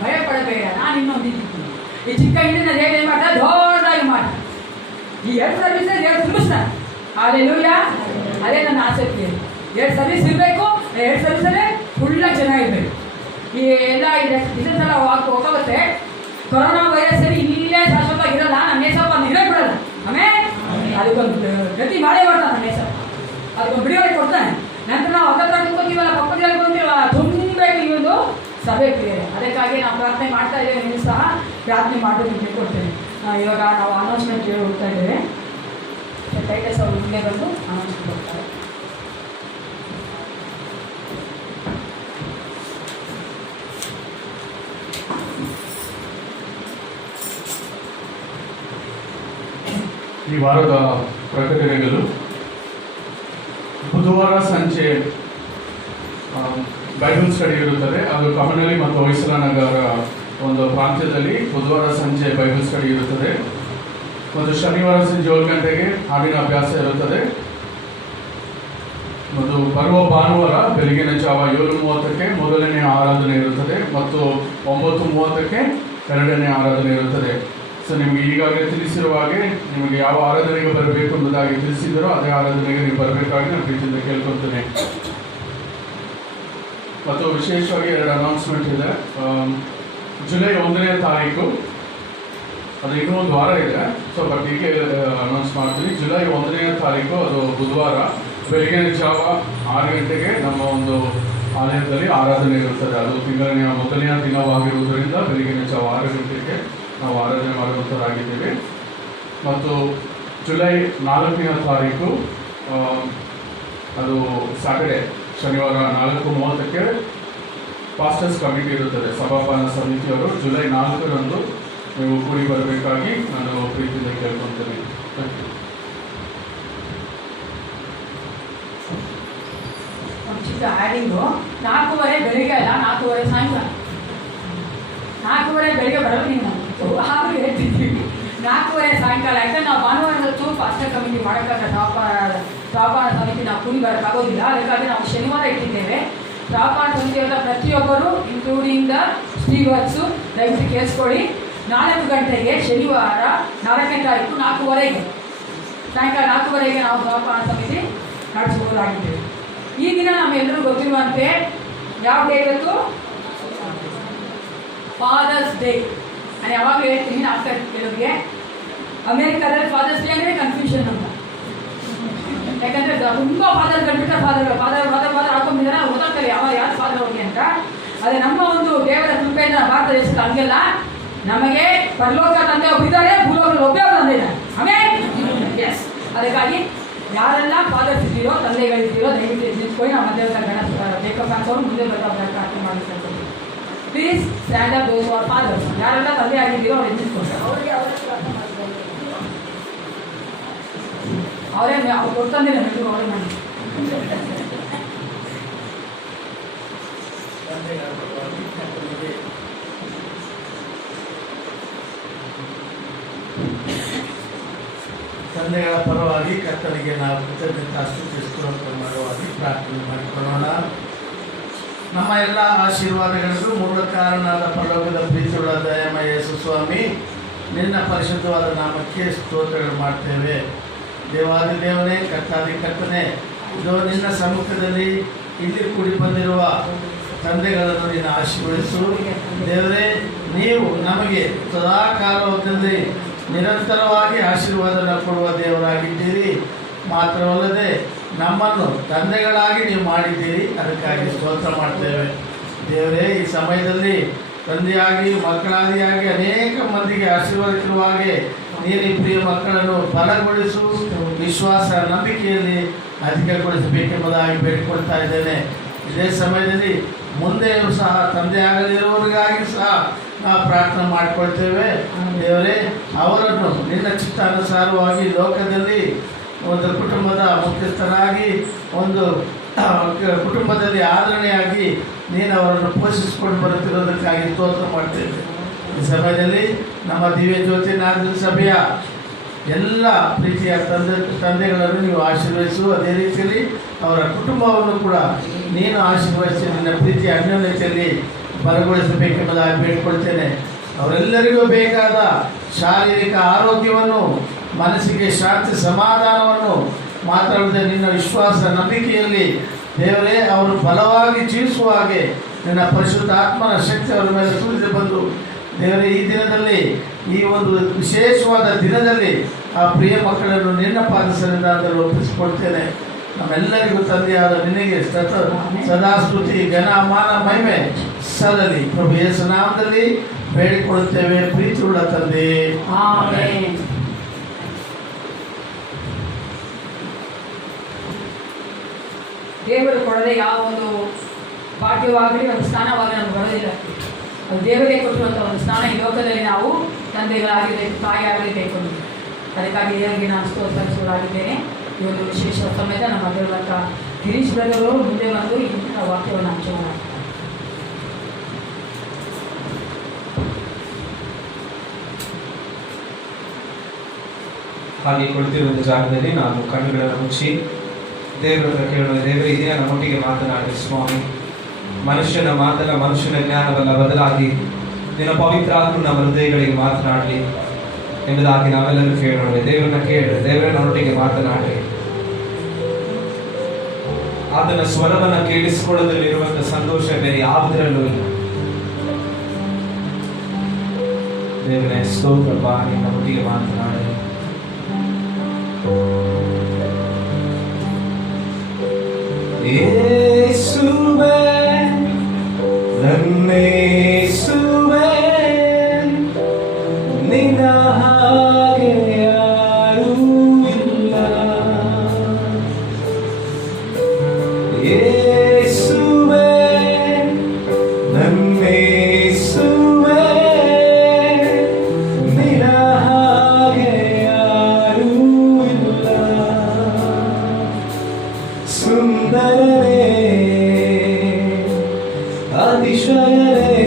ಭಯ ಪಡಬೇಡ ನಾನು ಇನ್ನೊಂದಿದ್ದೀನಿ. ಈ ಚಿಕ್ಕ ಹಿಂದೆ ನಾನು ಹೇಗೆ ಮಾಡ್ತಾರೆ ದೊಡ್ಡದಾಗಿ ಮಾಡ್ತಾರೆ. ಈ 2 ಸರ್ವಿಸ್ 2 ತುಂಬಿಸ್ತಾರೆ. ಹಲ್ಲೆಲೂಯಾ. ಅದೇ ನನ್ನ ಆಸಕ್ತಿ. 2 ಸರ್ವಿಸ್ ಇರಬೇಕು. 2 ಸರ್ವಿಸಲ್ಲೇ ಫುಲ್ಲಾಗಿ ಜನ ಇರಬೇಕು. ಈ ಎಲ್ಲ ಇದೆಲ್ಲ ಹೋಗುತ್ತೆ. ಕೊರೋನಾ ವೈರಸ್ ಇಲ್ಲೇ ಶಾಶ್ವತವಾಗಿರಲ್ಲ. ನಮ್ಮ ನೇಸಪ್ಪ ಇರೇ ಬಿಡಲ್ಲ. ಆಮೇಲೆ ಅದಕ್ಕೊಂದು ಗತಿ ಮಾಡೇ ಮಾಡ್ತಾನೆ ನಮ್ಮ ನೇಸಪ್ಪ. ಅದಕ್ಕೊಂದು ಬಿಡುಗಡೆ ಕೊಡ್ತಾನೆ. ನಂತರ ನಾವು ಹತ್ತತ್ರ ಕುತ್ಕೋತೀವಲ್ಲ, ಪಕ್ಕದಲ್ಲಿ ಬಂದಿವ ತುಂಬಬೇಕು ಈ ಒಂದು ಸಭೆ ಕ್ರಿಯೆ. ಅದಕ್ಕಾಗಿ ನಾವು ಪ್ರಾರ್ಥನೆ ಮಾಡ್ತಾ ಇದ್ದೇವೆ. ನೀವು ಸಹ ಪ್ರಾರ್ಥನೆ ಮಾಡೋದಕ್ಕೆ ಕೇಳ್ಕೊಡ್ತೇನೆ. ಇವಾಗ ನಾವು ಅನೌನ್ಸ್ಮೆಂಟ್ ಹೇಳಿ ಹೋಗ್ತಾ ಇದ್ದೇವೆ. ಟೈಟಸ್ ಅವರು ಮುಂದೆ ಬಂದು ಅನೌನ್ಸ್ಮೆಂಟ್ ಹೋಗ್ತಾರೆ. ಈ ವಾರದ ಪ್ರಕಟಣೆಗಳು ಬುಧವಾರ ಸಂಜೆ ಬೈಬಲ್ ಸ್ಟಡಿ ಇರುತ್ತದೆ. ಅದು ಕಮನಹಳ್ಳಿ ಮತ್ತು ಹೊಯ್ಸಳ ನಗರ ಒಂದು ಪ್ರಾಂತ್ಯದಲ್ಲಿ ಬುಧವಾರ ಸಂಜೆ ಬೈಬಲ್ ಸ್ಟಡಿ ಇರುತ್ತದೆ. ಮತ್ತು ಶನಿವಾರ ಸಂಜೆ 7 ಗಂಟೆಗೆ ಹಾಡಿನ ಅಭ್ಯಾಸ ಇರುತ್ತದೆ. ಮತ್ತು ಬರುವ ಭಾನುವಾರ ಬೆಳಗಿನ ಜಾವ 7:30ಕ್ಕೆ ಮೊದಲನೇ ಆರಾಧನೆ ಇರುತ್ತದೆ ಮತ್ತು 9:30ಕ್ಕೆ ಎರಡನೇ ಆರಾಧನೆ ಇರುತ್ತದೆ. ಸೊ ನಿಮಗೆ ಈಗಾಗಲೇ ತಿಳಿಸಿರುವ ಹಾಗೆ ನಿಮಗೆ ಯಾವ ಆರಾಧನೆಗೆ ಬರಬೇಕು ಎಂಬುದಾಗಿ ತಿಳಿಸಿದರೋ ಅದೇ ಆರಾಧನೆಗೆ ನೀವು ಬರಬೇಕಾಗಿ ನಾನು ಪ್ರೀತಿಯಿಂದ ಕೇಳ್ಕೊಳ್ತೇನೆ. ಮತ್ತು ವಿಶೇಷವಾಗಿ 2 ಅನೌನ್ಸ್ಮೆಂಟ್ ಇದೆ. ಜುಲೈ 1ನೇ ತಾರೀಕು, ಅದು ಇನ್ನೂ ಒಂದು ವಾರ ಇದೆ. ಸೊ ಬಟ್ ಹೀಗೆ ಅನೌನ್ಸ್ ಮಾಡ್ತೀನಿ. ಜುಲೈ 1ನೇ ತಾರೀಕು ಅದು ಬುಧವಾರ ಬೆಳಗಿನ ಜಾವ 6 ಗಂಟೆಗೆ ನಮ್ಮ ಒಂದು ಆಲಯದಲ್ಲಿ ಆರಾಧನೆ ಇರುತ್ತದೆ. ಅದು ತಿಂಗಳಿನ ಮೊದಲನೆಯ ದಿನವಾಗಿರುವುದರಿಂದ ಬೆಳಗಿನ ಜಾವ 6 ಗಂಟೆಗೆ ನಾವು ಆರಾಧನೆ ಮಾಡುವಂಥದ್ದಾಗಿದ್ದೇವೆ. ಮತ್ತು ಜುಲೈ 4ನೇ ತಾರೀಕು ಅದು ಸ್ಯಾಟರ್ಡೆ, ಶನಿವಾರ 4:30ಕ್ಕೆ ಪಾಸ್ಟರ್ಸ್ ಕಮಿಟಿ ಇರುತ್ತದೆ. ಸಭಾಪಾಲನ ಸಮಿತಿಯವರು ಜುಲೈ 4ರಂದು ನೀವು ಕೂಡಿ ಬರಬೇಕಾಗಿ ನಾನು ಪ್ರೀತಿಯಿಂದ ಕೇಳ್ಕೊಳ್ತೇನೆ. ಚಿಕ್ಕ ಆ್ಯಡಿಂಗು 4:30 ಬೆಳಿಗ್ಗೆ ಅಲ್ಲ, 4:30 ಸಾಯಂಕಾಲ. 4:30 ಬೆಳಿಗ್ಗೆ ಬರೋದು ನೀವು ಆಮೇಲೆ ಹೇಳ್ತಿದ್ದೀವಿ 4:30 ಸಾಯಂಕಾಲ. ಯಾಕಂದ್ರೆ ನಾವು ಭಾನುವಾರದತ್ತು ಪಾಸ್ಟರ್ ಕಮಿಟಿ ಮಾಡೋಕ್ಕಾಗ ಸಭಾಪಾಲನ ಸಮಿತಿ ನಾವು ಕೂಡಿ ಬರೋಕ್ಕಾಗೋದಿಲ್ಲ. ಅದಕ್ಕಾಗಿ ನಾವು ಶನಿವಾರ ಇಟ್ಟಿದ್ದೇವೆ. ಸಭಾಪಾಲನ ಸಮಿತಿಯಾದ ಪ್ರತಿಯೊಬ್ಬರು ಇನ್ಕ್ಲೂಡಿಂಗ್ ದ ಸ್ಟೀವರ್ಸು ದಯವಿಟ್ಟು ಕೇಳಿಸ್ಕೊಳ್ಳಿ. 4 ಗಂಟೆಗೆ ಶನಿವಾರ 4ನೇ ತಾರೀಕು 4:30ಗೆ ಸಾಯಂಕಾಲ 4:30ಗೆ ನಾವು ಸಭಾಪಾಲನ ಸಮಿತಿ ನಡೆಸಬಹುದಾಗಿದ್ದೇವೆ. ಈ ದಿನ ನಮ್ಮೆಲ್ಲರೂ ಗೊತ್ತಿರುವಂತೆ ಯಾವ ಡೇ ಇವತ್ತು? Father's Day. ನಾನು ಯಾವಾಗಲೂ ಹೇಳ್ತೀನಿ ಆಫ್ಟರ್ ಕೆಲವರಿಗೆ, ಅಮೇರಿಕಾದಲ್ಲಿ ಫಾದರ್ಸ್ ಡೇ ಅಂದರೆ ಕನ್ಫ್ಯೂಷನ್ ಅಂತ. ಯಾಕಂದರೆ ತುಂಬ ಫಾದರ್ ಕಂಡ್ಬಿಟ್ರೆ ಫಾದರ್ ಹಾಕೊಂಡಿದ್ದಾರೆ, ಗೊತ್ತಾಗ್ತಾರೆ ಯಾರು ಫಾದರ್ ಅವ್ರಿಗೆ ಅಂತ. ಆದರೆ ನಮ್ಮ ಒಂದು ದೇವರ ಕೃಪೆಯಿಂದ ಭಾರತ ದೇಶದಲ್ಲಿ ಹಂಗೆಲ್ಲ, ನಮಗೆ ಪರಲೋಕ ತಂದೆ ಒಬ್ಬಿದ್ದಾರೆ, ಭೂಲೋಕದಲ್ಲಿ ಒಬ್ಬೇ ಒಬ್ಬ ತಂದೆ ಇದ್ದಾರೆ. ಆಮೇಲೆ ಎಸ್, ಅದಕ್ಕಾಗಿ ಯಾರೆಲ್ಲ ಫಾದರ್ಸ್ ಇದ್ದೀರೋ, ತಂದೆಗಳಿದ್ದೀರೋ ದಯವಿಟ್ಟು ನಿಂತ್ಕೊಂಡು ನಮ್ಮ ದೇವರ ಗಣ ಬೇಕಪ್ಪ ಅಂತವ್ರು ಮುಂದೆ ಬರ್ತಾ ಪ್ರಾರ್ಥನೆ ಮಾಡಬೇಕು. Please stand up those are fathers. ಯಾರೆಲ್ಲ ತಂದೆ ಆಗಿದ್ದೀರೋ ಅವ್ರು ನಿಂತ್ಕೊಂಡು ಅವರಿಗೆ ಪ್ರಾರ್ಥನೆ ಮಾಡಬೇಕು. ಅವರೇ ಅವ್ರು ಕೊಡ್ತಂದೆ ನಮಗೆ ಅವರೇ ಮಾಡಿ. ತಂದೆಗಳ ಪರವಾಗಿ ಕರ್ತನಿಗೆ ನಾವು ಕೃತಜ್ಞತಾ ಸ್ತುತಿಸುವಂತ ಮಾಡುವಾಗಿ ಪ್ರಾರ್ಥನೆ ಮಾಡಿಕೊಳ್ಳೋಣ. ನಮ್ಮ ಎಲ್ಲ ಆಶೀರ್ವಾದಗಳಿಗೂ ಮೂಲ ಕಾರಣನಾದ ಪರಲೋಕದ ಪ್ರೀತಿಯುಳ್ಳ ದಯಾಮಯ ಯೇಸು ಸ್ವಾಮಿ, ನಿನ್ನ ಪರಿಶುದ್ಧವಾದ ನಾಮಕ್ಕೆ ಸ್ತೋತ್ರಗಳು ಮಾಡ್ತೇವೆ. ದೇವಾದಿ ದೇವನೇ, ಕರ್ತಾದಿ ಕರ್ತನೆ, ಇದು ನಿನ್ನ ಸಮ್ಮುಖದಲ್ಲಿ ಇಲ್ಲಿ ಕೂಡಿ ಬಂದಿರುವ ತಂದೆಗಳನ್ನು ನೀನು ಆಶೀರ್ವದಿಸು. ದೇವರೇ, ನೀವು ನಮಗೆ ಸದಾ ಕಾಲದಲ್ಲಿ ನಿರಂತರವಾಗಿ ಆಶೀರ್ವಾದನ ಕೊಡುವ ದೇವರಾಗಿದ್ದೀರಿ. ಮಾತ್ರವಲ್ಲದೆ ನಮ್ಮನ್ನು ತಂದೆಗಳಾಗಿ ನೀವು ಮಾಡಿದ್ದೀರಿ, ಅದಕ್ಕಾಗಿ ಸ್ತೋತ್ರ ಮಾಡ್ತೇವೆ. ದೇವರೇ, ಈ ಸಮಯದಲ್ಲಿ ತಂದೆಯಾಗಿ ಮಕ್ಕಳಾದಿಯಾಗಿ ಅನೇಕ ಮಂದಿಗೆ ಆಶೀರ್ವಾದಿಸಿರುವ ಹಾಗೆ ನೀನು ಈ ಪ್ರಿಯ ಮಕ್ಕಳನ್ನು ಬಲಗೊಳಿಸು, ವಿಶ್ವಾಸ ನಂಬಿಕೆಯಲ್ಲಿ ಅಧಿಕಗೊಳಿಸಬೇಕೆಂಬುದಾಗಿ ಬೇಡಿಕೊಳ್ತಾ ಇದ್ದೇನೆ. ಇದೇ ಸಮಯದಲ್ಲಿ ಮುಂದೆಯೂ ಸಹ ತಂದೆ ಆಗಲಿರುವವರಿಗಾಗಿ ಸಹ ನಾವು ಪ್ರಾರ್ಥನೆ ಮಾಡಿಕೊಳ್ತೇವೆ. ದೇವರೇ, ಅವರನ್ನು ನಿನ್ನ ಚಿತ್ತಾನುಸಾರವಾಗಿ ಲೋಕದಲ್ಲಿ ಒಂದು ಕುಟುಂಬದ ಮುಖ್ಯಸ್ಥರಾಗಿ, ಒಂದು ಕುಟುಂಬದಲ್ಲಿ ಆದರಣೆಯಾಗಿ ನೀನು ಅವರನ್ನು ಪೋಷಿಸಿಕೊಂಡು ಬರುತ್ತಿರೋದಕ್ಕಾಗಿ ಸ್ತೋತ್ರ ಮಾಡ್ತೇವೆ. ಈ ಸಮಯದಲ್ಲಿ ನಮ್ಮ ದಿವ್ಯ ಜ್ಯೋತಿ ನಾಗರಿಕ ಸಭೆಯ ಎಲ್ಲ ಪ್ರೀತಿಯ ತಂದೆಗಳನ್ನು ನೀವು ಆಶೀರ್ವದಿಸು. ಅದೇ ರೀತಿಯಲ್ಲಿ ಅವರ ಕುಟುಂಬವನ್ನು ಕೂಡ ನೀನು ಆಶೀರ್ವದಿಸಿ ನಿನ್ನ ಪ್ರೀತಿಯ ಅನ್ಯೋನ್ಯತೆಯಲ್ಲಿ ಬಲಗೊಳಿಸಬೇಕೆಂಬುದಾಗಿ ಬೇಡಿಕೊಳ್ತೇನೆ. ಅವರೆಲ್ಲರಿಗೂ ಬೇಕಾದ ಶಾರೀರಿಕ ಆರೋಗ್ಯವನ್ನು, ಮನಸ್ಸಿಗೆ ಶಾಂತಿ ಸಮಾಧಾನವನ್ನು, ಮಾತ್ರವಲ್ಲದೆ ನಿನ್ನ ವಿಶ್ವಾಸ ನಂಬಿಕೆಯಲ್ಲಿ ದೇವರೇ ಅವರು ಬಲವಾಗಿ ಜೀವಿಸುವ ಹಾಗೆ ನಿನ್ನ ಪರಿಶುದ್ಧ ಆತ್ಮನ ಶಕ್ತಿ ಅವರ ಮೇಲೆ ಸುರಿದು ಬಂದು ದೇವರೇ, ಈ ದಿನದಲ್ಲಿ, ಈ ಒಂದು ವಿಶೇಷವಾದ ದಿನದಲ್ಲಿ ಆ ಪ್ರಿಯ ಮಕ್ಕಳನ್ನು ನಿನ್ನ ಪಾದಸರಿಂದ ಅದನ್ನು ಒಪ್ಪಿಸಿಕೊಡ್ತೇನೆ. ನಮ್ಮೆಲ್ಲರಿಗೂ ತಂದೆಯಾದ ನಿನಗೆ ಸದಾ ಸ್ತುತಿ, ಘನ, ಮಾನ, ಮಹಿಮೆ ಸಲ್ಲಲಿ. ಪ್ರಭು ಯೇಸು ನಾಮದಲ್ಲಿ ಬೇಡಿಕೊಳ್ಳುತ್ತೇವೆ, ಪ್ರೀತಿಯುಳ್ಳ ತಂದೆ, ಆಮೆನ್. ದೇವರು ಕೊಡದೆ ಯಾವ ಒಂದು ಭಾಗ್ಯವಾಗಲಿ ಒಂದು ಸ್ಥಾನವಾಗಲಿ ನಮ್ಗೆ ಬರೋದಿಲ್ಲ. ಅದು ದೇವರೇ ಕೊಟ್ಟಿರುವಂಥ ಒಂದು ಸ್ಥಾನ. ಈ ಲೋಕದಲ್ಲಿ ನಾವು ತಂದೆಗಳಾಗಿರಬೇಕು, ತಾಯಿ ಆಗಲೇಬೇಕು. ಅದಕ್ಕಾಗಿ ದೇವರಿಗೆ ನಾನು ಸ್ತೋತ್ರಿಸುವುದಾಗಿದ್ದೇನೆ. ಈ ಒಂದು ವಿಶೇಷ ಸಮಯದ ನಮ್ಮ ದೇವರಂತ ಗಿರೀಶ್ ಬ್ರದರ್ ಅವರು ಮುಂದೆ ಬಂದು ಇಂಥ ವಾಕ್ಯವನ್ನು ಹಂಚೋಣ. ಹಾಗೆ ಕುಳಿತಿರುವಂಥ ಜಾಗದಲ್ಲಿ ನಾನು ಕಣ್ಣುಗಳನ್ನು ಮುಚ್ಚಿ ದೇವರ ಹತ್ರ ಕೇಳೋಣ. ದೇವರ ಈ ದಿನ ನಮ್ಮೊಟ್ಟಿಗೆ ಮಾತನಾಡಿ ಸ್ವಾಮಿ. ಮನುಷ್ಯನ ಮಾತಲ್ಲ, ಮನುಷ್ಯನ ಜ್ಞಾನವಲ್ಲ, ಬದಲಾಗಿ ನಿನ್ನ ಪವಿತ್ರ ಆತ್ಮ ನಮ್ಮ ಹೃದಯಗಳಿಗೆ ಮಾತನಾಡಲಿ ಎಂಬುದಾಗಿ ನಾವೆಲ್ಲರೂ ಕೇಳೋಣ. ದೇವರನ್ನ ಕೇಳಿ, ದೇವರ ನಮ್ಮೊಟ್ಟಿಗೆ ಮಾತನಾಡಿ. ಆತನ ಸ್ವರವನ್ನು ಕೇಳಿಸಿಕೊಳ್ಳೋದ್ರಲ್ಲಿರುವಂಥ ಸಂತೋಷ ಬೇರೆ ಯಾವುದರಲ್ಲೂ ಇಲ್ಲ. ದೇವರೇ ಸ್ತೋತ್ರಪ್ಪ, ನಮ್ಮೊಟ್ಟಿಗೆ ಮಾತನಾಡಿ. ಯೇಸುವೇ ನನ್ನೇಸುವೇ ನಿನ್ನ ಹಾಗೆ ಯಾರೂ ಇಲ್ಲ. ಯೇಸುವೇ ನನ್ನೇಸುವೇ ನಿನ್ನ ಹಾಗೆ ಯಾರೂ ಇಲ್ಲ. ಸುಂದರನೇ ಅತಿಶಯನೇ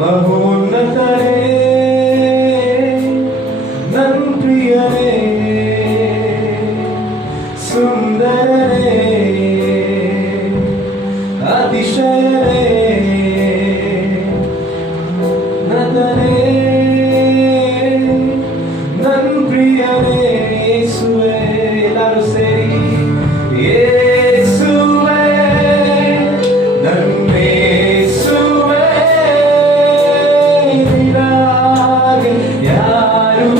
ಮಹೋನ್ನತನೇ ನನ್ ಪ್ರಿಯನೇ. ಸುಂದರನೇ ಅತಿಶಯನೇ ನತನೇ ನನ್ ಪ್ರಿಯನೇ. ಯೇಸುವೇ ಎಲ್ಲರೂ ಸೇರಿ ಯೇಸುವೇ ನನ್ನೇಸುವೇ ನಿನ್ನ ಹಾಗೆ ಯಾರೂ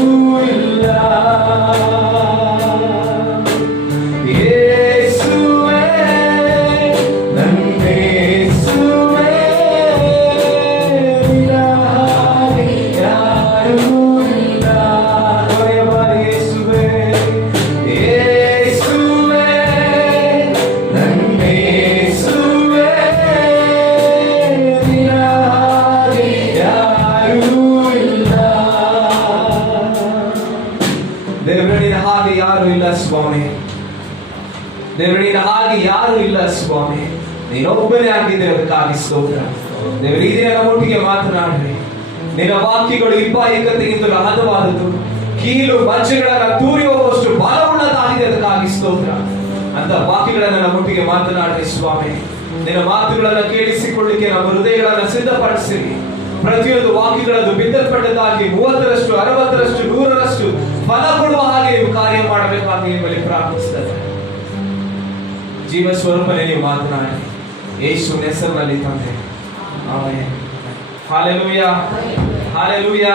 ಇಲ್ಲ. ಯೇಸುವೇ ನನ್ನೇಸುವೇ ನಿನ್ನ ಹಾಗೆ ಯಾರೂ ಇಲ್ಲ. ಕೊನೆಯ ಬಾರಿ ಯೇಸುವೇ ಯೇಸುವೇ ನನ್ನೇಸುವೇ ನಿನ್ನ ಹಾಗೆ ಯಾರೂ ಇಲ್ಲ. ದೇವರೇ ನಿನ್ನ ಹಾಗೆ ಯಾರು ಇಲ್ಲ ಸ್ವಾಮಿ. ದೇವರೇ ನಿನ್ನ ಹಾಗೆ ಯಾರು ಇಲ್ಲ ಸ್ವಾಮಿ. ನೀನೊಬ್ಬನೇ ಆಗಿದ್ದಕ್ಕಾಗಿ ಸ್ತೋತ್ರ. ದೇವರೇ ಈ ದಿನ ನಮ್ಮೊಟ್ಟಿಗೆ ಮಾತನಾಡ್ರಿ. ನಿನ್ನ ವಾಕ್ಯಗಳು ಇಬ್ಬಾಯಿಕತೆಯಿಂದಲೂ ಹದವಾದದ್ದು, ಕೀಲು ಮಜ್ಜೆಗಳನ್ನ ತೂರಿ ಹೋಗುವಷ್ಟು ಬಲವುಳ್ಳದಾಗಿದೆ. ಅದಕ್ಕಾಗಿ ಸ್ತೋತ್ರ. ಅಂತ ವಾಕ್ಯಗಳನ್ನ ನಮ್ಮೊಟ್ಟಿಗೆ ಮಾತನಾಡ್ರಿ ಸ್ವಾಮಿ. ನಿನ್ನ ಮಾತುಗಳನ್ನ ಕೇಳಿಸಿಕೊಳ್ಳಿಕ್ಕೆ ನಮ್ಮ ಹೃದಯಗಳನ್ನ ಸಿದ್ಧಪಡಿಸಿರಿ. ಪ್ರತಿಯೊಂದು ವಾಕ್ಯಗಳದ್ದು ಬಿತ್ತಲ್ಪಟ್ಟದಾಗಿ 30ರಷ್ಟು 60ರಷ್ಟು 100ರಷ್ಟು ಫಲ ಕೊಡುವ ಹಾಗೆ ನೀವು ಕಾರ್ಯ ಮಾಡಬೇಕಾಗಿ ನಿಮ್ಮಲ್ಲಿ ಪ್ರಾರ್ಥಿಸ್ತದೆ. ಜೀವ ಸ್ವರೂಪನೇ ನೀವು ಮಾತನಾಡಿ ಯೇಸುವಿನ ಹೆಸರಿನಲ್ಲಿ ತಂದೆ. ಆಮೆನ್. Hallelujah, hallelujah.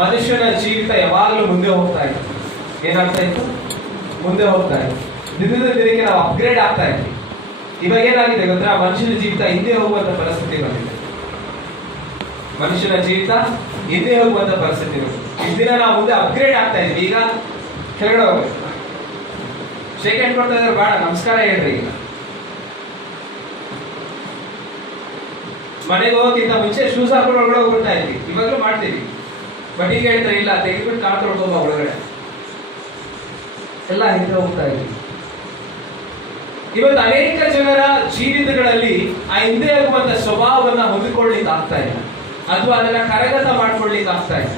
ಮನುಷ್ಯನ ಜೀವಿತ ಯಾವಾಗಲೂ ಮುಂದೆ ಹೋಗ್ತಾ ಇತ್ತು. ಏನಾಗ್ತಾ ಇತ್ತು? ಮುಂದೆ ಹೋಗ್ತಾ ಇತ್ತು. ದಿನದ ದಿನಕ್ಕೆ ನಾವು ಅಪ್ಗ್ರೇಡ್ ಆಗ್ತಾ ಇದ್ವಿ. ಇವಾಗ ಏನಾಗಿದೆ ಗೊತ್ತಾ? ಮನುಷ್ಯನ ಜೀವಿತ ಹಿಂದೆ ಹೋಗುವಂತ ಪರಿಸ್ಥಿತಿ ಬಂದಿದೆ. ಮನುಷ್ಯನ ಜೀವಿತ ಹಿಂದೆ ಹೋಗುವಂತ ಪರಿಸ್ಥಿತಿ ಬಂದಿದೆ. ಇಷ್ಟು ದಿನ ನಾವು ಮುಂದೆ ಅಪ್ಗ್ರೇಡ್ ಆಗ್ತಾ ಇದ್ವಿ. ಈಗ ಕೆಳಗಡೆ ಹೋಗ್ಬೇಕು. ಶೇಕ್ ಹ್ಯಾಂಡ್ ಕೊಡ್ತಾ ಇದ್ರೆ ಬೇಡ, ನಮಸ್ಕಾರ ಹೇಳ್ರಿ. ಈಗ ಮನೆಗೆ ಹೋಗೋಕ್ಕಿಂತ ಮುಂಚೆ ಶೂಸ್ ಹಾಕೊಂಡು ಒಳಗಡೆ ಹೋಗ್ಬಿಡ್ತಾ ಇದ್ವಿ. ಇವಾಗಲೂ ಮಾಡ್ತೀವಿ. ಬಟ್ ಈಗ ಹೇಳ್ತಾರೆ ಇಲ್ಲ, ತೆಗೆದ್ಬಿಟ್ಟು ಕಾಲು ತೊಳ್ಕೊಂಬ ಒಳಗಡೆ. ಎಲ್ಲ ಹಿಂದೆ ಹೋಗ್ತಾ ಇದ್ವಿ. ಇವತ್ತು ಅನೇಕ ಜನರ ಜೀವಿತಗಳಲ್ಲಿ ಆ ಹಿಂದೆ ಹೋಗುವಂತ ಸ್ವಭಾವವನ್ನ ಹೊಂದಿಕೊಳ್ಳಿಕ್ಕೆ ಆಗ್ತಾ ಇಲ್ಲ, ಅಥವಾ ಅದನ್ನ ಕರಗತ ಮಾಡ್ಕೊಳ್ಳಿಕ್ಕೆ ಆಗ್ತಾ ಇಲ್ಲ.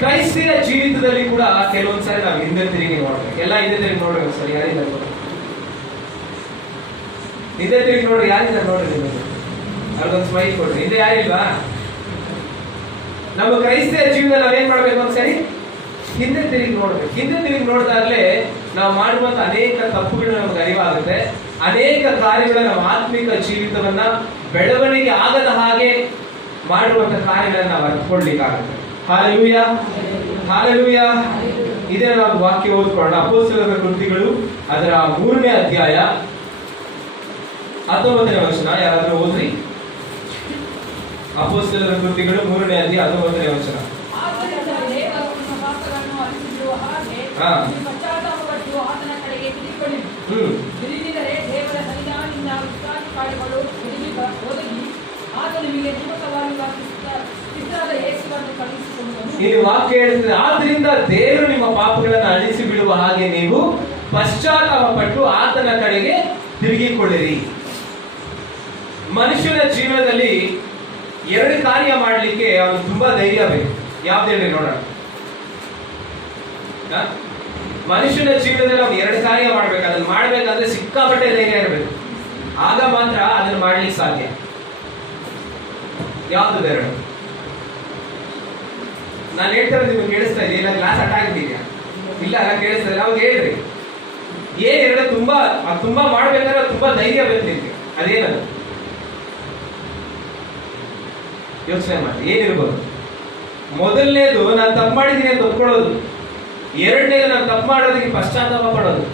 ಕ್ರೈಸ್ತಿಯ ಜೀವಿತದಲ್ಲಿ ಕೂಡ ಕೆಲವೊಂದ್ಸರಿ ನಾವು ಹಿಂದೆ ತಿರುಗಿ ನೋಡ್ಬೇಕು. ಎಲ್ಲ ಹಿಂದೆ ತಿರುಗಿ ನೋಡ್ಬೇಕು. ಸರಿ, ಯಾರಿಂದ ಹಿಂದೆ ತಿರುಗಿ ನೋಡ್ರಿ. ಯಾರಿಂದ ನೋಡ್ರಿ? ಅವ್ರಿಗೊಂದು ಸ್ಮೈಲ್ ಕೊಡ್ರಿ. ಹಿಂದೆ ಯಾರಿಲ್ವಾ? ನಮ್ಮ ಕ್ರೈಸ್ತಿಯ ಜೀವನದಲ್ಲಿ ನಾವೇನ್ ಮಾಡ್ಬೇಕು? ಒಂದ್ಸರಿ ಹಿಂದೆ ತಿರುಗಿ ನೋಡ್ಬೇಕು. ಹಿಂದೆ ತಿರುಗಿ ನೋಡಿದಾಗಲೇ ನಾವು ಮಾಡುವಂತ ಅನೇಕ ತಪ್ಪುಗಳು ನಮ್ಗೆ ಅರಿವಾಗುತ್ತೆ. ಅನೇಕ ಕಾರ್ಯಗಳ ನಮ್ಮ ಆತ್ಮಿಕ ಜೀವಿತವನ್ನ ಬೆಳವಣಿಗೆ ಆಗದ ಹಾಗೆ ಮಾಡುವಂತ ಕಾರ್ಯಗಳನ್ನ ನಾವು ಅರ್ಥಕೊಳ್ಳಿಕ್ಕಾಗುತ್ತೆ. Hallelujah, hallelujah. ಇದೇ ನಾವು ವಾಕ್ಯ ಓದ್ಕೊಳ್ಳೋಣ. ಅಪೊಸ್ತಲರ ಕೃತಿಗಳು ಅದರ 3ನೇ ಅಧ್ಯಾಯ 19ನೇ ವಚನ. ಯಾರಾದ್ರೂ ಓದ್ರಿ. ಅಪೊಸ್ತಲರ ಕೃತಿಗಳು 3ನೇ ಅಧ್ಯಾಯ 19ನೇ ವಚನ. ಆದ್ದರಿಂದ ದೇವರು ನಿಮ್ಮ ಪಾಪಗಳನ್ನು ಅಳಿಸಿಬಿಡುವ ಹಾಗೆ ನೀವು ಪಶ್ಚಾತ್ತಾಪಪಟ್ಟು ಆತನ ಕಡೆಗೆ ತಿರುಗಿಕೊಳ್ಳಿ. ತಿರುಗಿದರೆ ದೇವರ ಸನ್ನಿಧಾನದಿಂದ ವಿಶ್ರಾಂತಿ ಕಾರ್ಯಗಳು ಒದಗಿ ಆತ ನಿಮಗೆ ನೇಮಕವಾಗಿ ಕ್ರಿಸ್ತನಾದ ಯೇಸುವನ್ನು ಕಳುಹಿಸಿಕೊಂಡನು. ಇಲ್ಲಿ ವಾಕ್ಯ ಹೇಳ್ತದೆ, ಆದ್ರಿಂದ ದೇವರು ನಿಮ್ಮ ಪಾಪಗಳನ್ನು ಅಳಿಸಿ ಬಿಡುವ ಹಾಗೆ ನೀವು ಪಶ್ಚಾತ್ತಾಪಪಟ್ಟು ಆತನ ಕಡೆಗೆ ತಿರುಗಿಕೊಳ್ಳಿರಿ. ಮನುಷ್ಯನ ಜೀವನದಲ್ಲಿ 2 ಕಾರ್ಯ ಮಾಡಲಿಕ್ಕೆ ಅವನು ತುಂಬಾ ಧೈರ್ಯ ಬೇಕು. ಯಾವ್ದು ಹೇಳಿ ನೋಡೋಣ. ಮನುಷ್ಯನ ಜೀವನದಲ್ಲಿ ಅವ್ನು 2 ಕಾರ್ಯ ಮಾಡ್ಬೇಕು. ಅದನ್ನ ಮಾಡ್ಬೇಕಂದ್ರೆ ಸಿಕ್ಕಾಪಟ್ಟೆ ಧೈರ್ಯ ಇರಬೇಕು. ಆಗ ಮಾತ್ರ ಅದನ್ನ ಮಾಡ್ಲಿಕ್ಕೆ ಸಾಧ್ಯ. ಯಾವ್ದು ಬೇರೆ? ನಾನು ಹೇಳ್ತಾರೆ ನಿಮ್ಗೆ ಕೇಳಿಸ್ತಾ ಇದೆಯಾ? ಇಲ್ಲ ಕ್ಲಾಸ್ ಅರ್ಥ ಆಗಿದೆಯಾ? ಇಲ್ಲ ಕೇಳಿಸ್ತಾ ಇದೆ. ಅವಾಗ ಹೇಳ್ರಿ. ಏನ್ ತುಂಬಾ ಮಾಡ್ಬೇಕಾದ್ರೆ ತುಂಬಾ ಧೈರ್ಯ ಬೇಕು ನಿಮ್ಗೆ. ಅದೇನದು ಯೋಚನೆ ಮಾಡಿ. ಏನಿರ್ಬೋದು? ಮೊದಲನೇದು ನಾನು ತಪ್ಪು ಮಾಡಿದ್ದೀನಿ ಅಂತ ಒಪ್ಕೊಳ್ಳೋದು. ಎರಡನೇದು ನಾನು ತಪ್ಪು ಮಾಡೋದಕ್ಕೆ ಪಶ್ಚಾತ್ತಾಪ ಪಡೋದು.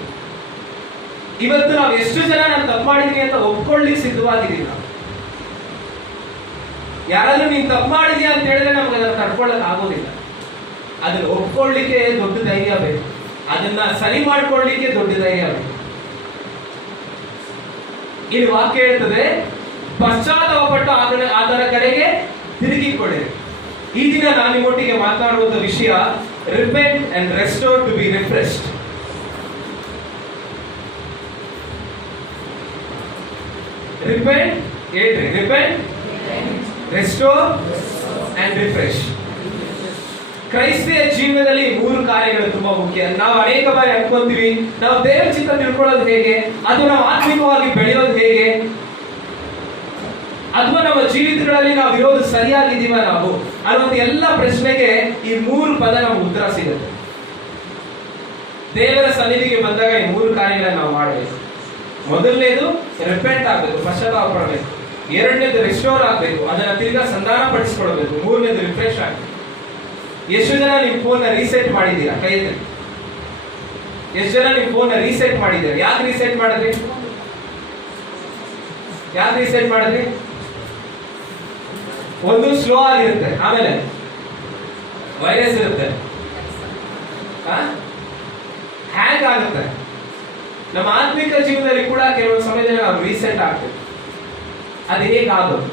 ಇವತ್ತು ನಾವು ಎಷ್ಟು ಜನ ನಾನು ತಪ್ಪು ಮಾಡಿದೀನಿ ಅಂತ ಒಪ್ಕೊಳ್ಳಿ ಸಿದ್ಧವಾಗಿದ್ದೀವಿ ನಾವು. ಯಾರಾದ್ರೂ ನೀನ್ ತಪ್ಪು ಮಾಡಿದ್ಯಾ ಅಂತ ಹೇಳಿದ್ರೆ ನಮ್ಗೆ ಅದನ್ನ ತಡ್ಕೊಳ್ಳಕ್ ಆಗೋದಿಲ್ಲ. ಅದನ್ನ ಒಪ್ಕೊಳ್ಳಿಕ್ಕೆ ದೊಡ್ಡ ಧೈರ್ಯ ಬೇಕು, ಅದನ್ನ ಸರಿ ಮಾಡ್ಕೊಳ್ಳಿಕ್ಕೆ ದೊಡ್ಡ ಧೈರ್ಯ ಬೇಕು. ಇಲ್ಲಿ ವಾಕ್ಯ ಹೇಳ್ತದೆ, ಪಶ್ಚಾತ್ತಾಪಪಟ್ಟು ಅದರ ಕಡೆಗೆ ತಿರುಗಿಕೊಳ್ಳಿರಿ. ಈ ದಿನ ನಾನು ನಿಮ್ಮೊಟ್ಟಿಗೆ ಮಾತನಾಡುವಂತ ವಿಷಯ repent and restore to be refreshed. Repent ಹೇಳ್ರಿ, ರಿಪೆಂಟ್, ರೆಸ್ಟೋರ್ ಅಂಡ್ ರಿಫ್ರೆಶ್. ಕ್ರೈಸ್ತಿಯ ಜೀವನದಲ್ಲಿ 3 ಕಾರ್ಯಗಳು ತುಂಬಾ ಮುಖ್ಯ. ನಾವು ಅನೇಕ ಬಾರಿ ಅನ್ಕೊಂತೀವಿ, ನಾವು ದೇವರ ಚಿತ್ತ ತಿಳ್ಕೊಳ್ಳೋದು ಹೇಗೆ, ಅದು ನಾವು ಆತ್ಮಿಕವಾಗಿ ಬೆಳೆಯೋದು ಹೇಗೆ, ಅಥವಾ ನಮ್ಮ ಜೀವಿತಗಳಲ್ಲಿ ನಾವು ಇರೋದು ಸರಿಯಾಗಿದ್ದೀವ ನಾವು ಅನ್ನುವಂಥ ಎಲ್ಲ ಪ್ರಶ್ನೆಗೆ ಈ 3 ಪದ ನಮ್ಗೆ ಉತ್ತರ ಸಿಗುತ್ತೆ. ದೇವರ ಸನ್ನಿಧಿಗೆ ಬಂದಾಗ ಈ 3 ಕಾರ್ಯಗಳನ್ನ ನಾವು ಮಾಡಬೇಕು. ಮೊದಲನೇದು ರಿಪೆಂಟ್ ಆಗಬೇಕು, ಪಶ್ಚಾತ್ತಾಪ ಪಡಬೇಕು. ಎರಡನೇದು ರೆಸ್ಟೋರ್ ಆಗಬೇಕು, ಅದನ್ನ ತಿರ್ಗಾ ಸಂಧಾನ ಪಡಿಸ್ಕೊಳ್ಬೇಕು. ಮೂರನೇದು ರಿಫ್ರೆಶ್ ಆಗಬೇಕು. ಎಷ್ಟು ಜನ ನಿಮ್ ಫೋನ್ ರೀಸೆಟ್ ಮಾಡಿದ್ದೀರಾ? ಕೈ ಎತ್ತಿ. ಎಷ್ಟು ಜನ ನಿಮ್ ಫೋನ್ ರೀಸೆಟ್ ಮಾಡಿದ್ದೀರಾ? ಯಾಕೆ ರೀಸೆಟ್ ಮಾಡಿದ್ರಿ? ಯಾಕೆ ರೀಸೆಟ್ ಮಾಡಿದ್ರಿ? ಒಂದು ಸ್ಲೋ ಆಗಿರುತ್ತೆ, ಆಮೇಲೆ ವೈರಸ್ ಇರುತ್ತೆ, ಹ್ಯಾಂಗ್ ಆಗುತ್ತೆ. ನಮ್ಮ ಆತ್ಮಿಕ ಜೀವನದಲ್ಲಿ ಕೂಡ ಕೆಲವು ಸಮಯದಲ್ಲಿ ನಾವು ರೀಸೆಟ್ ಆಗ್ತೇವೆ. ಅದು ಹೇಗಾಗೋದು?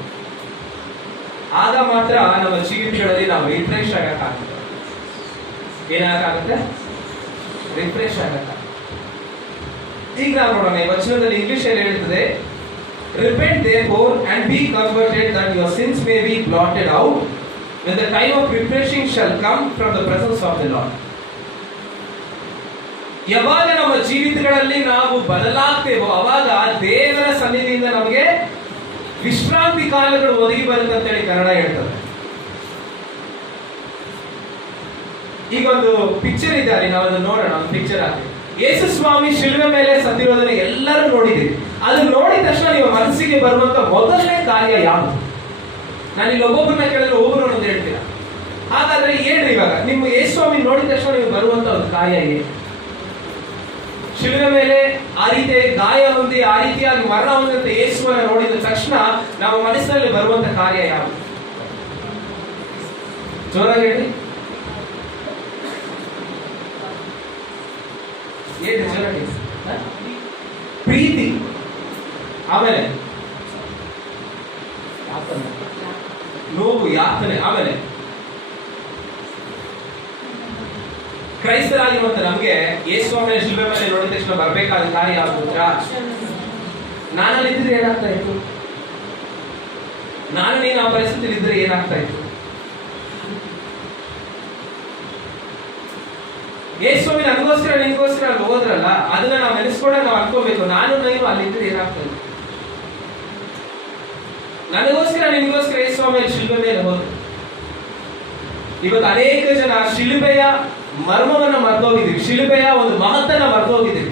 ಆಗ ಮಾತ್ರ ನಮ್ಮ ಜೀವಿತಗಳಲ್ಲಿ ನಾವು ರಿಫ್ರೆಶ್ ಆಗಕ್ಕಾಗುತ್ತೆ. ಏನಾಗುತ್ತೆ? ರಿಫ್ರೆಶ್ ಆಗಕ್ಕಾಗುತ್ತೆ. ಈಗ ನಾವು ನೋಡೋಣ, ಈ ವಚನದಲ್ಲಿ ಇಂಗ್ಲಿಷ್ ಅಲ್ಲಿ ಹೇಳ್ತದೆ, repent therefore and be converted that your sins may be blotted out when the time of refreshing shall come from the presence of the Lord. ಯಾವಾಗ ನಮ್ಮ ಜೀವಿತಗಳಲ್ಲಿ ನಾವು ಬದಲಾಗ್ತೇವೋ ಅವಾಗ ದೇವರ ಸನ್ನಿಧಿಯಿಂದ ನಮಗೆ ವಿಶ್ರಾಂತಿ ಕಾಲಗಳು ಒದಗಿ ಬರುತ್ತೆ ಅಂತೇಳಿ ಕನ್ನಡ ಹೇಳ್ತದೆ. ಈಗ ಒಂದು ಪಿಕ್ಚರ್ ಇದೆ, ಅಲ್ಲಿ ನಾವು ಅದನ್ನು ನೋಡೋಣ. ಒಂದು ಪಿಕ್ಚರ್ ಹಾಕಿ, ಯೇಸು ಸ್ವಾಮಿ ಶಿಲುವೆ ಮೇಲೆ ಸತ್ತಿರೋದನ್ನ ಎಲ್ಲರೂ ನೋಡಿದ್ದೀವಿ. ಅದನ್ನ ನೋಡಿದ ತಕ್ಷಣ ನಿಮ್ಮ ಮನಸ್ಸಿಗೆ ಬರುವಂತ ಮೊದಲನೇ ಕಾರ್ಯ ಯಾವುದು? ನಾನು ಇಲ್ಲಿ ಒಬ್ಬೊಬ್ಬರನ್ನ ಕೇಳಿದ್ರೆ ಒಬ್ಬರು ಅಂತ ಹೇಳ್ತೀರಾ. ಹಾಗಾದ್ರೆ ಏನ್ರಿ, ಇವಾಗ ನಿಮ್ಮ ಯೇಸು ಸ್ವಾಮಿ ನೋಡಿದ ತಕ್ಷಣ ನೀವು ಬರುವಂತ ಒಂದು ಕಾರ್ಯ ಏನು? ಶಿಲುವೆ ಮೇಲೆ ಆ ರೀತಿಯಾಗಿ ಗಾಯ ಹೊಂದಿ ಆ ರೀತಿಯಾಗಿ ಮರಣ ಹೊಂದಂತ ಯೇಸುವನ್ನ ನೋಡಿದ ತಕ್ಷಣ ನಮ್ಮ ಮನಸ್ಸಿನಲ್ಲಿ ಬರುವಂತ ಕಾರ್ಯ ಯಾವುದು? ಜೋರಾಗಿ ಹೇಳಿ. ಏನು ಜೋರಾಗಿ? ಪ್ರೀತಿ, ಆಮೇಲೆ ನೋವು, ಯಾತನೆ, ಆಮೇಲೆ ಕ್ರೈಸ್ತರಾಗಿರುವಂತ ನಮ್ಗೆ ಯೇಸುಸ್ವಾಮಿಯ ಶಿಲುಬೆ ಮೇಲೆ ನೋಡಿದ ತಕ್ಷಣ ಬರ್ಬೇಕಾದ ಕಾರ್ಯ ಯಾವುದು? ನಾನಲ್ಲಿ ಇದ್ರೆ ಏನಾಗ್ತಾ ಇತ್ತು? ನಾನು ನೀನು ಆ ಪರಿಸ್ಥಿತಿಯಲ್ಲಿ ಇದ್ರೆ ಏನಾಗ್ತಾ ಇತ್ತು? ಯೇಸುಸ್ವಾಮಿ ನನಗೋಸ್ಕರ ನಿನ್ಗೋಸ್ಕರ ಅಲ್ಲಿ ಹೋದ್ರಲ್ಲ, ಅದನ್ನ ನಾವು ನೆನೆಸ್ಕೊಂಡಾಗ ನಾವು ಅನ್ಕೋಬೇಕು, ನಾನು ನೀವು ಅಲ್ಲಿದ್ರೆ ಏನಾಗ್ತಾ ಇತ್ತು? ನನಗೋಸ್ಕರ ನಿನ್ಗೋಸ್ಕರ ಯೇಸುಸ್ವಾಮಿ ಶಿಲುಬೆ ಮೇಲೆ ಹೋದ್ರು. ಇವತ್ತು ಅನೇಕ ಜನ ಶಿಲುಬೆಯ ಮರ್ಮವನ್ನ ಮರೆತೋಗಿದ್ದೀವಿ, ಶಿಲುಬೆಯ ಒಂದು ಮಹತ್ತನ್ನ ಮರೆತೋಗಿದ್ದೀವಿ.